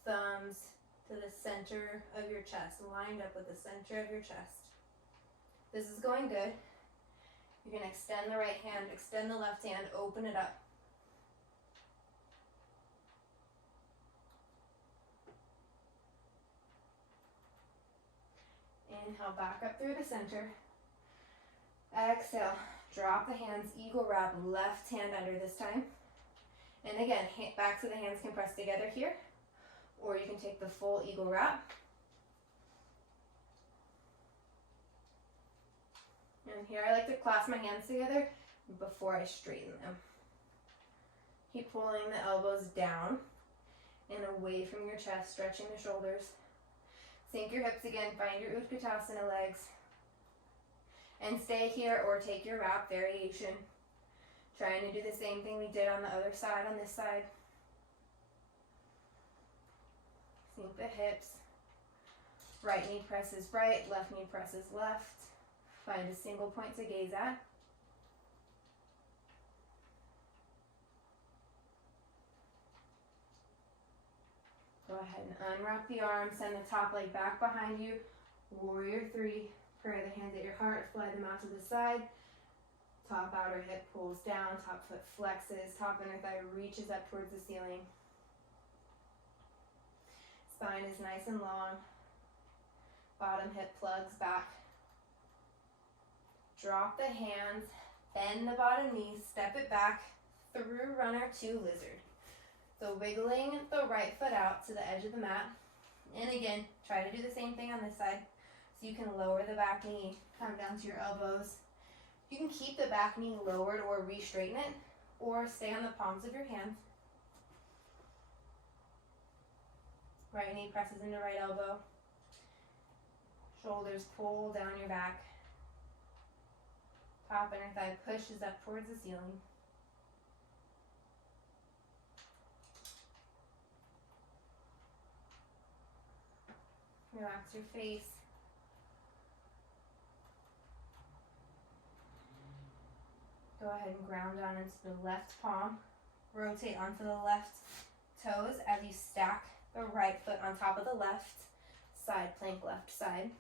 thumbs to the center of your chest, lined up with the center of your chest. This is going good. You can extend the right hand, extend the left hand, open it up. Inhale, back up through the center. Exhale, drop the hands, eagle wrap, left hand under this time. And again, backs of the hands can press together here, or you can take the full eagle wrap. And here I like to clasp my hands together before I straighten them. Keep pulling the elbows down and away from your chest, stretching the shoulders. Sink your hips again, find your Utkatasana legs. And stay here or take your wrap variation. Trying to do the same thing we did on the other side, on this side. Sink the hips. Right knee presses right, left knee presses left. Find a single point to gaze at. Go ahead and unwrap the arms, send the top leg back behind you. Warrior three. Pray the hands at your heart, fly them out to the side. Top outer hip pulls down, top foot flexes, top inner thigh reaches up towards the ceiling. Spine is nice and long. Bottom hip plugs back. Drop the hands, bend the bottom knee, step it back through runner to lizard. So wiggling the right foot out to the edge of the mat. And again, try to do the same thing on this side. So you can lower the back knee, come down to your elbows. You can keep the back knee lowered or re-straighten it, or stay on the palms of your hands. Right knee presses into right elbow. Shoulders pull down your back. Top inner thigh pushes up towards the ceiling. Relax your face. Go ahead and ground down into the left palm. Rotate onto the left toes as you stack the right foot on top of the left side, plank left side.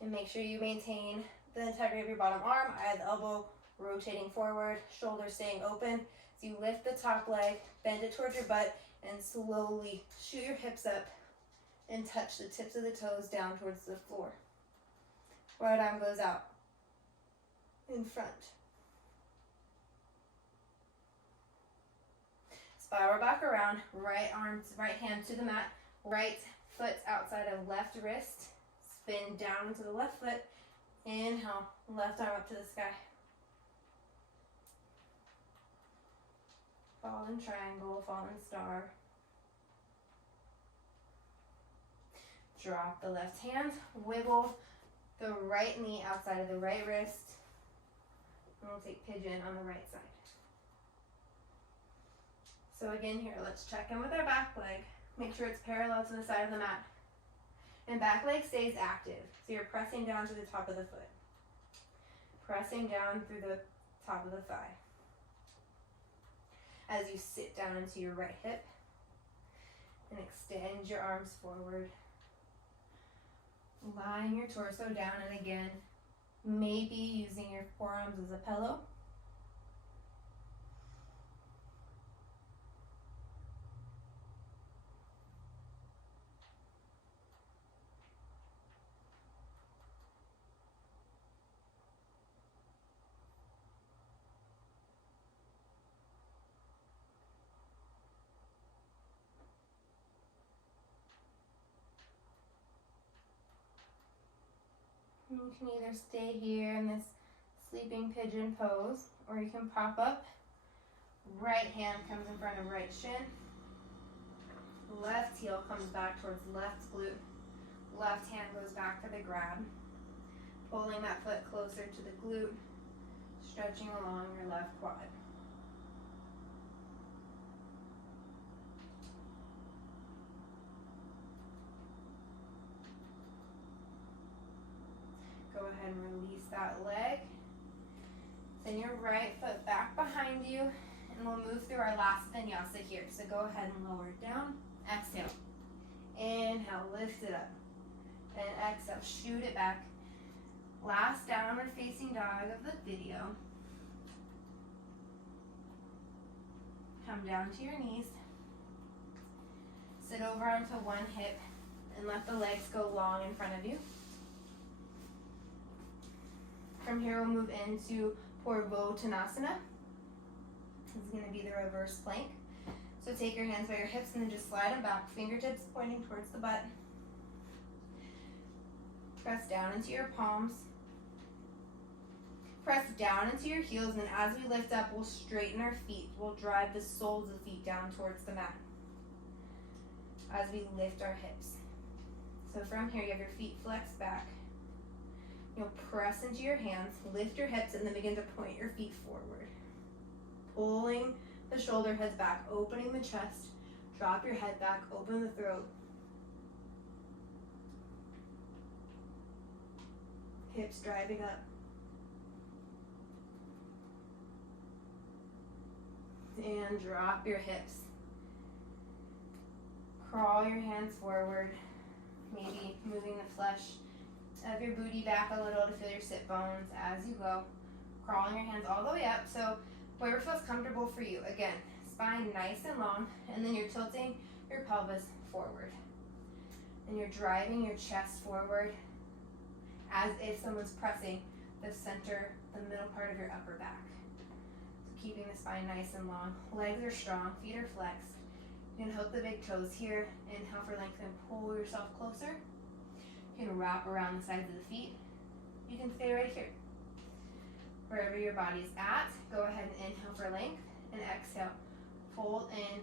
And make sure you maintain the integrity of your bottom arm, eye of the elbow rotating forward, shoulders staying open. So you lift the top leg, bend it towards your butt, and slowly shoot your hips up and touch the tips of the toes down towards the floor. Right arm goes out in front. Spiral back around, right hand to the mat, right foot outside of left wrist, spin down into the left foot, inhale, left arm up to the sky. Fallen triangle, fallen star. Drop the left hand, wiggle the right knee outside of the right wrist, and we'll take pigeon on the right side. So again here, let's check in with our back leg. Make sure it's parallel to the side of the mat. And back leg stays active, so you're pressing down to the top of the foot. Pressing down through the top of the thigh. As you sit down into your right hip and extend your arms forward. Lying your torso down, and again, maybe using your forearms as a pillow. You can either stay here in this sleeping pigeon pose, or you can pop up. Right hand comes in front of right shin. Left heel comes back towards left glute. Left hand goes back for the grab. Pulling that foot closer to the glute. Stretching along your left quad. Go ahead and release that leg. Send your right foot back behind you, and we'll move through our last vinyasa here. So go ahead and lower it down. Exhale. Inhale, lift it up. And exhale, shoot it back. Last downward facing dog of the video. Come down to your knees. Sit over onto one hip. and let the legs go long in front of you. From here, we'll move into Purvottanasana. This is going to be the reverse plank. So take your hands by your hips and then just slide them back, fingertips pointing towards the butt. Press down into your palms. Press down into your heels, and as we lift up, we'll straighten our feet. We'll drive the soles of the feet down towards the mat as we lift our hips. So from here, you have your feet flexed back. You'll press into your hands, lift your hips, and then begin to point your feet forward. Pulling the shoulder heads back, opening the chest, drop your head back, open the throat. Hips driving up. And drop your hips. Crawl your hands forward, maybe moving the flesh of your booty back a little to feel your sit bones as you go. Crawling your hands all the way up, so wherever feels comfortable for you. Again, spine nice and long, and then you're tilting your pelvis forward. And you're driving your chest forward as if someone's pressing the center, the middle part of your upper back. So keeping the spine nice and long. Legs are strong, feet are flexed. You can hook the big toes here. Inhale for length and pull yourself closer. You can wrap around the sides of the feet. You can stay right here. Wherever your body's at, go ahead and inhale for length and exhale. Fold in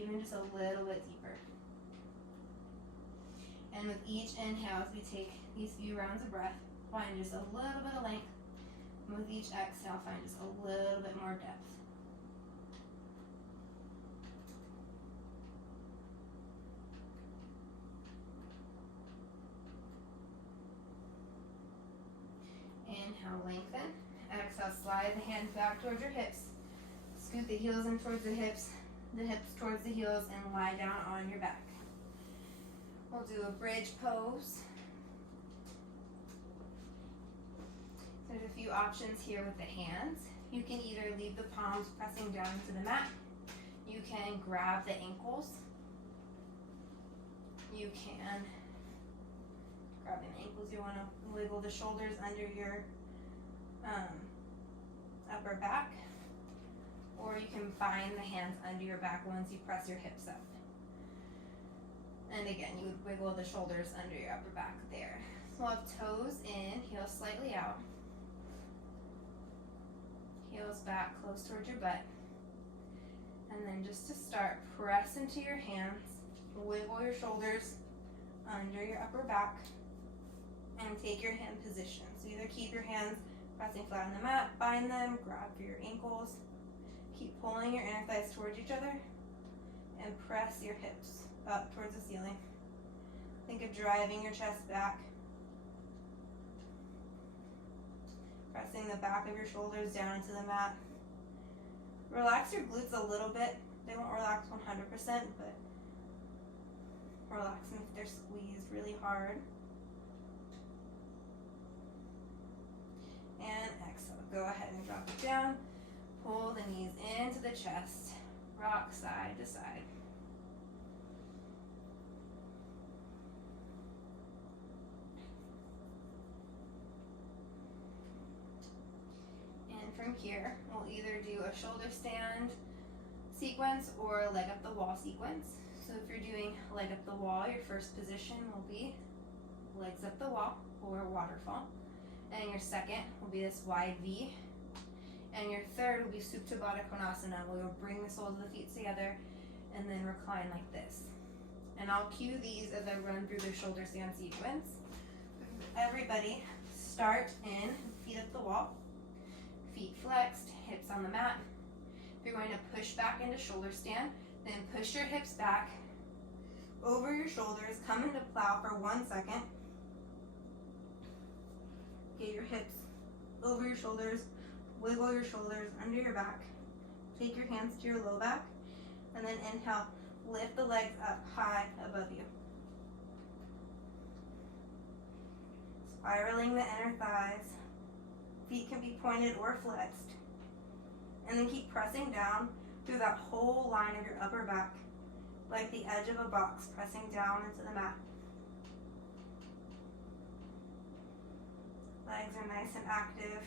even just a little bit deeper. And with each inhale, as we take these few rounds of breath, find just a little bit of length. And with each exhale, find just a little bit more depth. Inhale, lengthen. Exhale, slide the hands back towards your hips. Scoot the heels in towards the hips towards the heels, and lie down on your back. We'll do a bridge pose. There's a few options here with the hands. You can either leave the palms pressing down into the mat. You can grab the ankles. You can grab the ankles. You want to wiggle the shoulders under your upper back, or you can bind the hands under your back once you press your hips up. And again, you would wiggle the shoulders under your upper back there. So we'll have toes in, heels slightly out. Heels back close towards your butt. And then just to start, press into your hands, wiggle your shoulders under your upper back, and take your hand position. So either keep your hands pressing flat on the mat, bind them, grab for your ankles, keep pulling your inner thighs towards each other, and press your hips up towards the ceiling. Think of driving your chest back, pressing the back of your shoulders down into the mat. Relax your glutes a little bit. They won't relax 100%, but relax them if they're squeezed really hard. And exhale. Go ahead and drop it down. Pull the knees into the chest. Rock side to side. And from here, we'll either do a shoulder stand sequence or a leg up the wall sequence. So if you're doing leg up the wall, your first position will be legs up the wall or waterfall. And your second will be this wide V. And your third will be Supta Baddha Konasana, where you'll bring the soles of the feet together and then recline like this. And I'll cue these as I run through the shoulder stand sequence. Everybody start in feet up the wall, feet flexed, hips on the mat. You're going to push back into shoulder stand, then push your hips back over your shoulders, come into plow for 1 second. Get your hips over your shoulders, wiggle your shoulders under your back. Take your hands to your low back, and then inhale, lift the legs up high above you. Spiraling the inner thighs. Feet can be pointed or flexed. And then keep pressing down through that whole line of your upper back, like the edge of a box, pressing down into the mat. Legs are nice and active.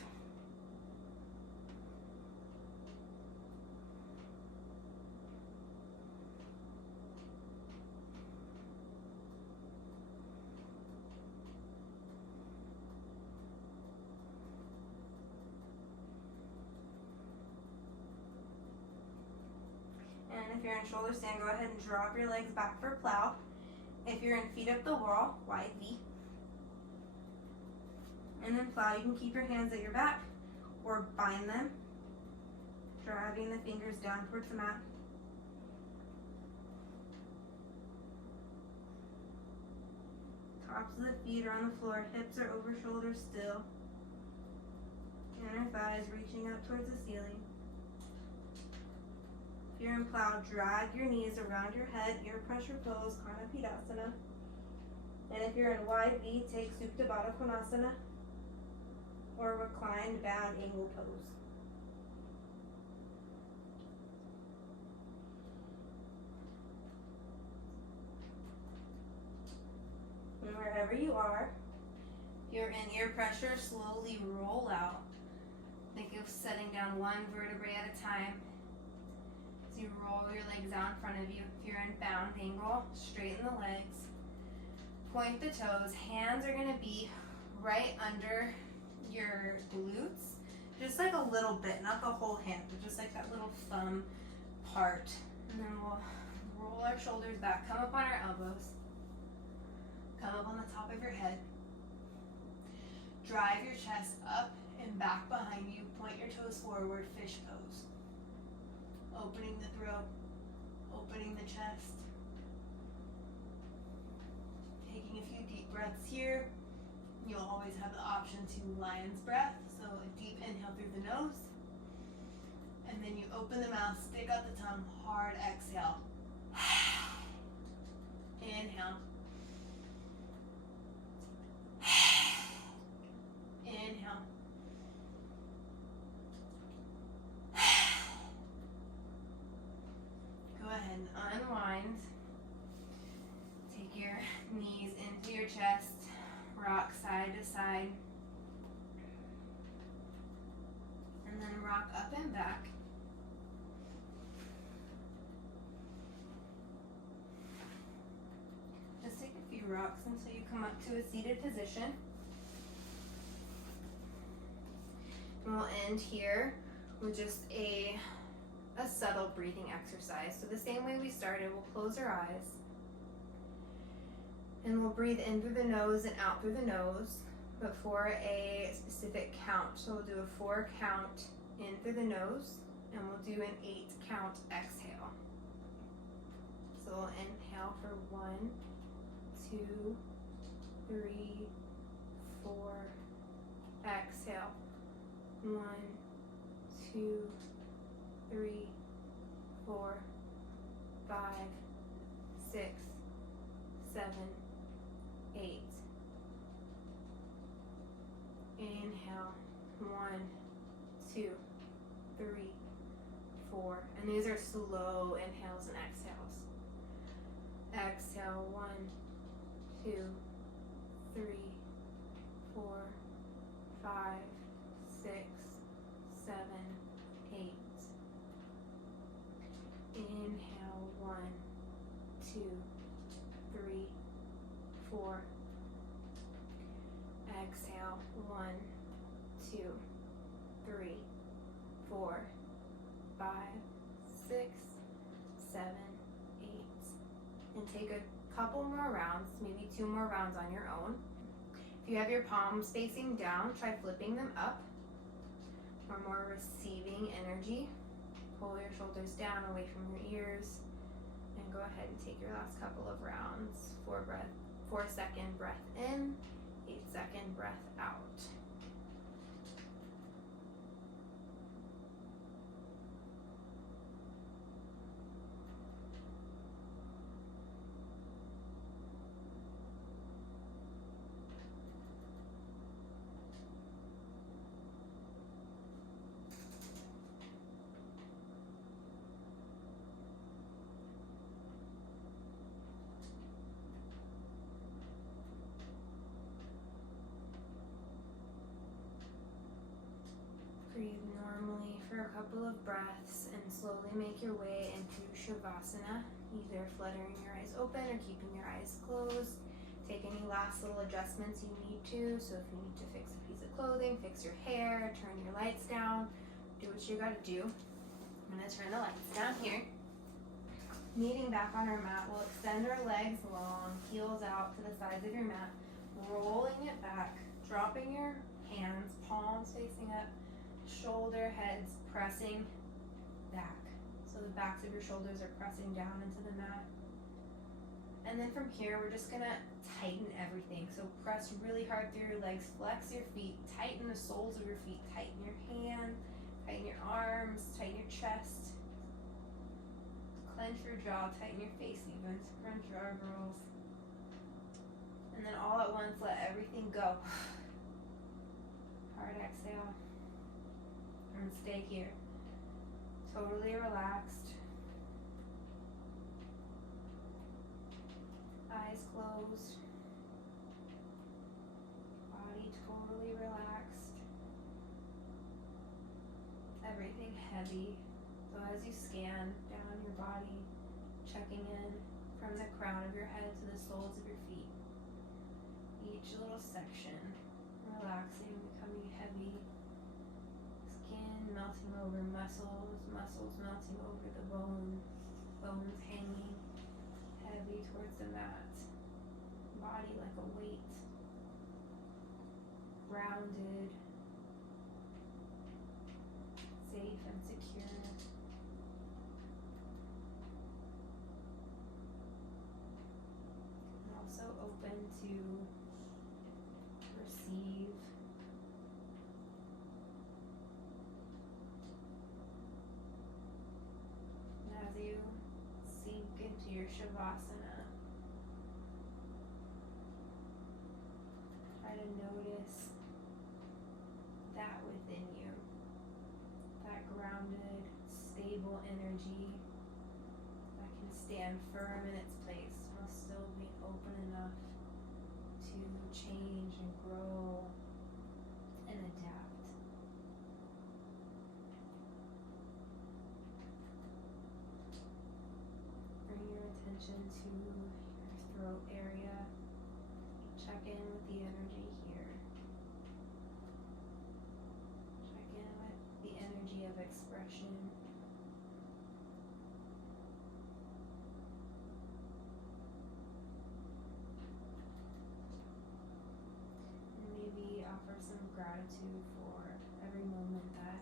And if you're in shoulder stand, go ahead and drop your legs back for plow. If you're in feet up the wall, wide V. And then plow, you can keep your hands at your back or bind them, driving the fingers down towards the mat. Tops of the feet are on the floor, hips are over shoulders still. Inner thighs reaching up towards the ceiling. If you're in plow, drag your knees around your head, ear pressure pose, Kanapidasana. And if you're in wide V, take Supta Baddha Konasana or reclined bound angle pose. And wherever you are, if you're in ear pressure, slowly roll out. Think of setting down one vertebrae at a time. So you roll your legs out in front of you. If you're in bound angle, straighten the legs. Point the toes. Hands are going to be right under your glutes. Just like a little bit, not the whole hand, but just like that little thumb part. And then we'll roll our shoulders back. Come up on our elbows. Come up on the top of your head. Drive your chest up and back behind you. Point your toes forward, fish pose. Opening the throat, opening the chest. Taking a few deep breaths here. You'll always have the option to lion's breath. So a deep inhale through the nose. And then you open the mouth, stick out the tongue, hard exhale. Inhale. Inhale. Go ahead and unwind. Take your knees into your chest. Rock side to side. And then rock up and back. Just take a few rocks until you come up to a seated position. And we'll end here with just a subtle breathing exercise. So the same way we started, we'll close our eyes. And we'll breathe in through the nose and out through the nose, but for a specific count. So we'll do a 4 count in through the nose, and we'll do an 8 count exhale. So we'll inhale for 1, 2, 3, 4. Exhale. 1, 2, 3, 4, 5, 6, 7, 8. Inhale. 1, 2, 3, 4. And these are slow inhales and exhales. Exhale. 1, 2, 3, 4, 5, 6, 7, 8. Inhale. 1, 2, 3, 4. Exhale. 1, 2, 3, 4, 5, 6, 7, 8. And take a couple more rounds, maybe 2 more rounds on your own. If you have your palms facing down, try flipping them up for more receiving energy. Pull your shoulders down away from your ears and go ahead and take your last couple of rounds. 4-second breath in, 8-second breath out. for a couple of breaths and slowly make your way into Shavasana, either fluttering your eyes open or keeping your eyes closed. Take any last little adjustments you need to. So if you need to fix a piece of clothing, fix your hair, turn your lights down, do what you gotta do. I'm gonna turn the lights down here. Kneading back on our mat, we'll extend our legs long, heels out to the sides of your mat, rolling it back, dropping your hands, palms facing up, shoulder heads pressing back. So the backs of your shoulders are pressing down into the mat. And then from here, we're just gonna tighten everything. So press really hard through your legs, flex your feet, tighten the soles of your feet, tighten your hand, tighten your arms, tighten your chest. Clench your jaw, tighten your face even, scrunch your eyebrows. And then all at once, let everything go. Hard exhale. And stay here. Totally relaxed. Eyes closed. Body totally relaxed. Everything heavy. So as you scan down your body, checking in from the crown of your head to the soles of your feet. Each little section, relaxing, becoming heavy. Skin melting over muscles, muscles melting over the bone, bones hanging heavy towards the mat. Body like a weight. Grounded. Safe and secure. Also open to receive. And as you sink into your Shavasana, try to notice that within you, that grounded, stable energy that can stand firm in its place while still being open enough to change and grow and adapt. Bring your attention to your throat area. Check in with the energy here. Check in with the energy of expression. Maybe offer some gratitude for every moment that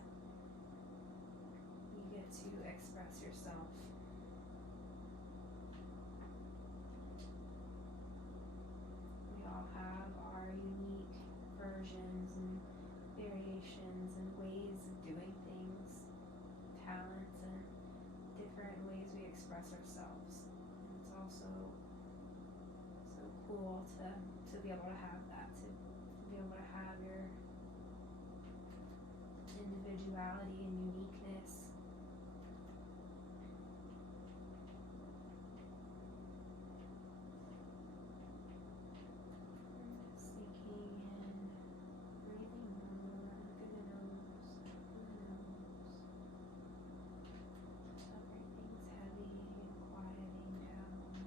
you get to express yourself. We all have our unique versions and variations and ways of doing things, talents and different ways we express ourselves. And it's also so cool to be able to have that, to be able to have your individuality and uniqueness. Sinking in, breathing more through the nose, Everything's heavy and quieting down.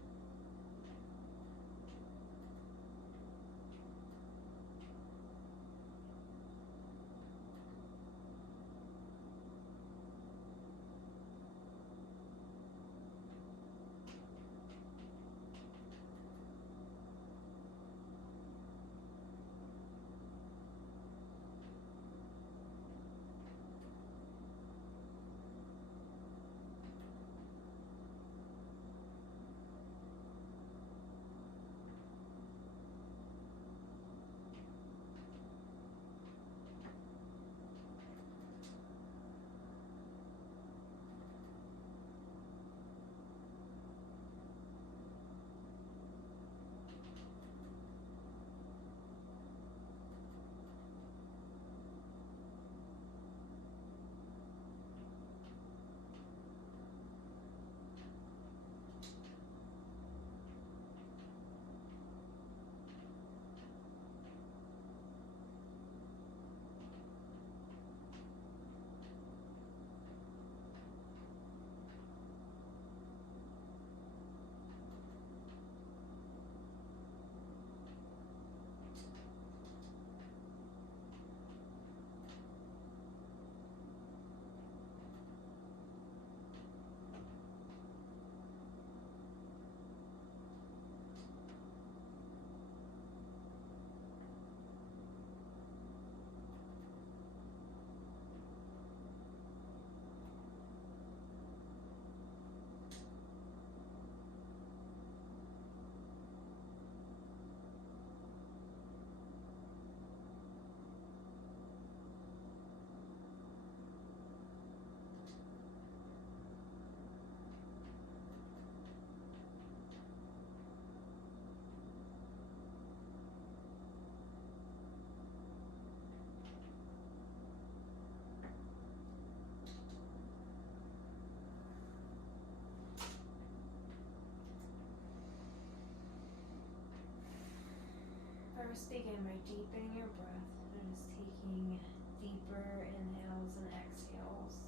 First, begin by deepening your breath. Just taking deeper inhales and exhales.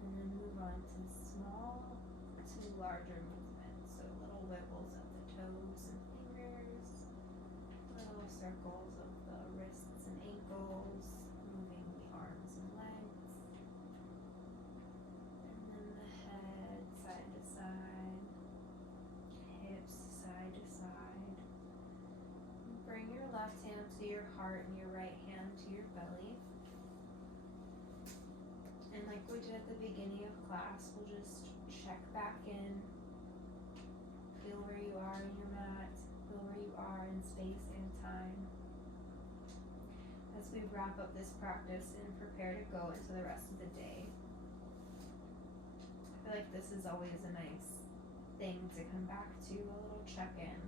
And then move on to small to larger movements. So little wiggles of the toes and fingers, little circles of the wrists and ankles, moving the arms and legs. And then the head side to side, hips side to side. Bring your left hand to your heart and your right hand to your belly. And like we did at the beginning of class, we'll just check back in. Feel where you are in your mat. Feel where you are in space and time. As we wrap up this practice and prepare to go into the rest of the day. I feel like this is always a nice thing to come back to, a little check-in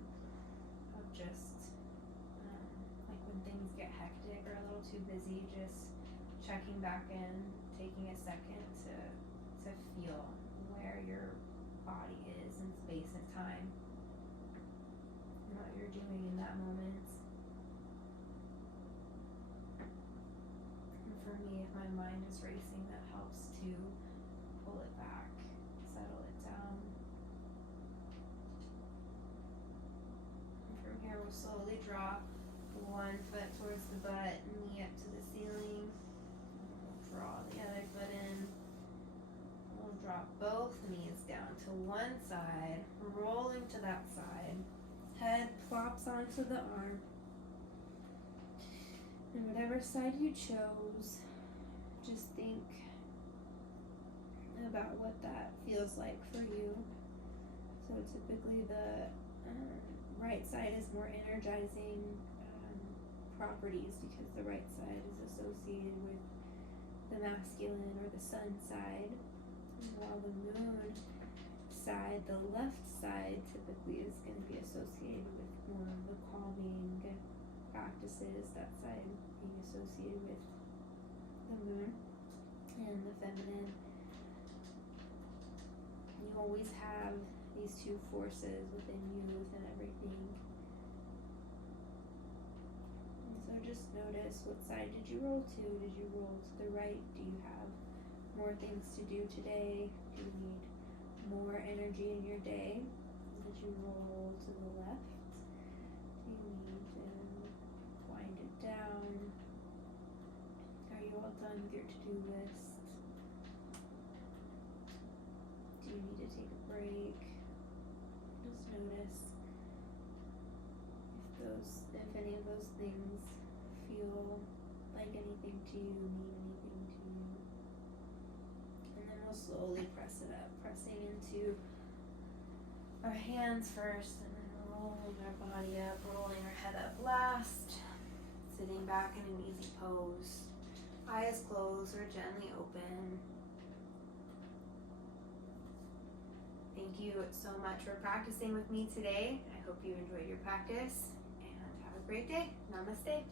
of just like when things get hectic or a little too busy, just checking back in, taking a second to feel where your body is in space and time and what you're doing in that moment. And for me, if my mind is racing, that helps to pull it back, settle it down. And from here, we'll slowly drop one foot towards the butt, knee up to the ceiling. We'll draw the other foot in. We'll drop both knees down to one side, rolling to that side. Head plops onto the arm. And whatever side you chose, just think about what that feels like for you. So typically the right side is more energizing properties because the right side is associated with the masculine or the sun side, while the moon side, the left side, typically is going to be associated with more of the calming practices, that side being associated with the moon and the feminine. You always have these two forces within you, within everything. So just notice, what side did you roll to? Did you roll to the right? Do you have more things to do today? Do you need more energy in your day? Did you roll to the left? Do you need to wind it down? Are you all done with your to-do list? Do you need to take a break? Just notice if any of those things feel like anything to you, mean anything to you. And then we'll slowly press it up, pressing into our hands first, and then rolling our body up, rolling our head up last, sitting back in an easy pose, eyes closed or gently open. Thank you so much for practicing with me today. I hope you enjoyed your practice, and have a great day. Namaste.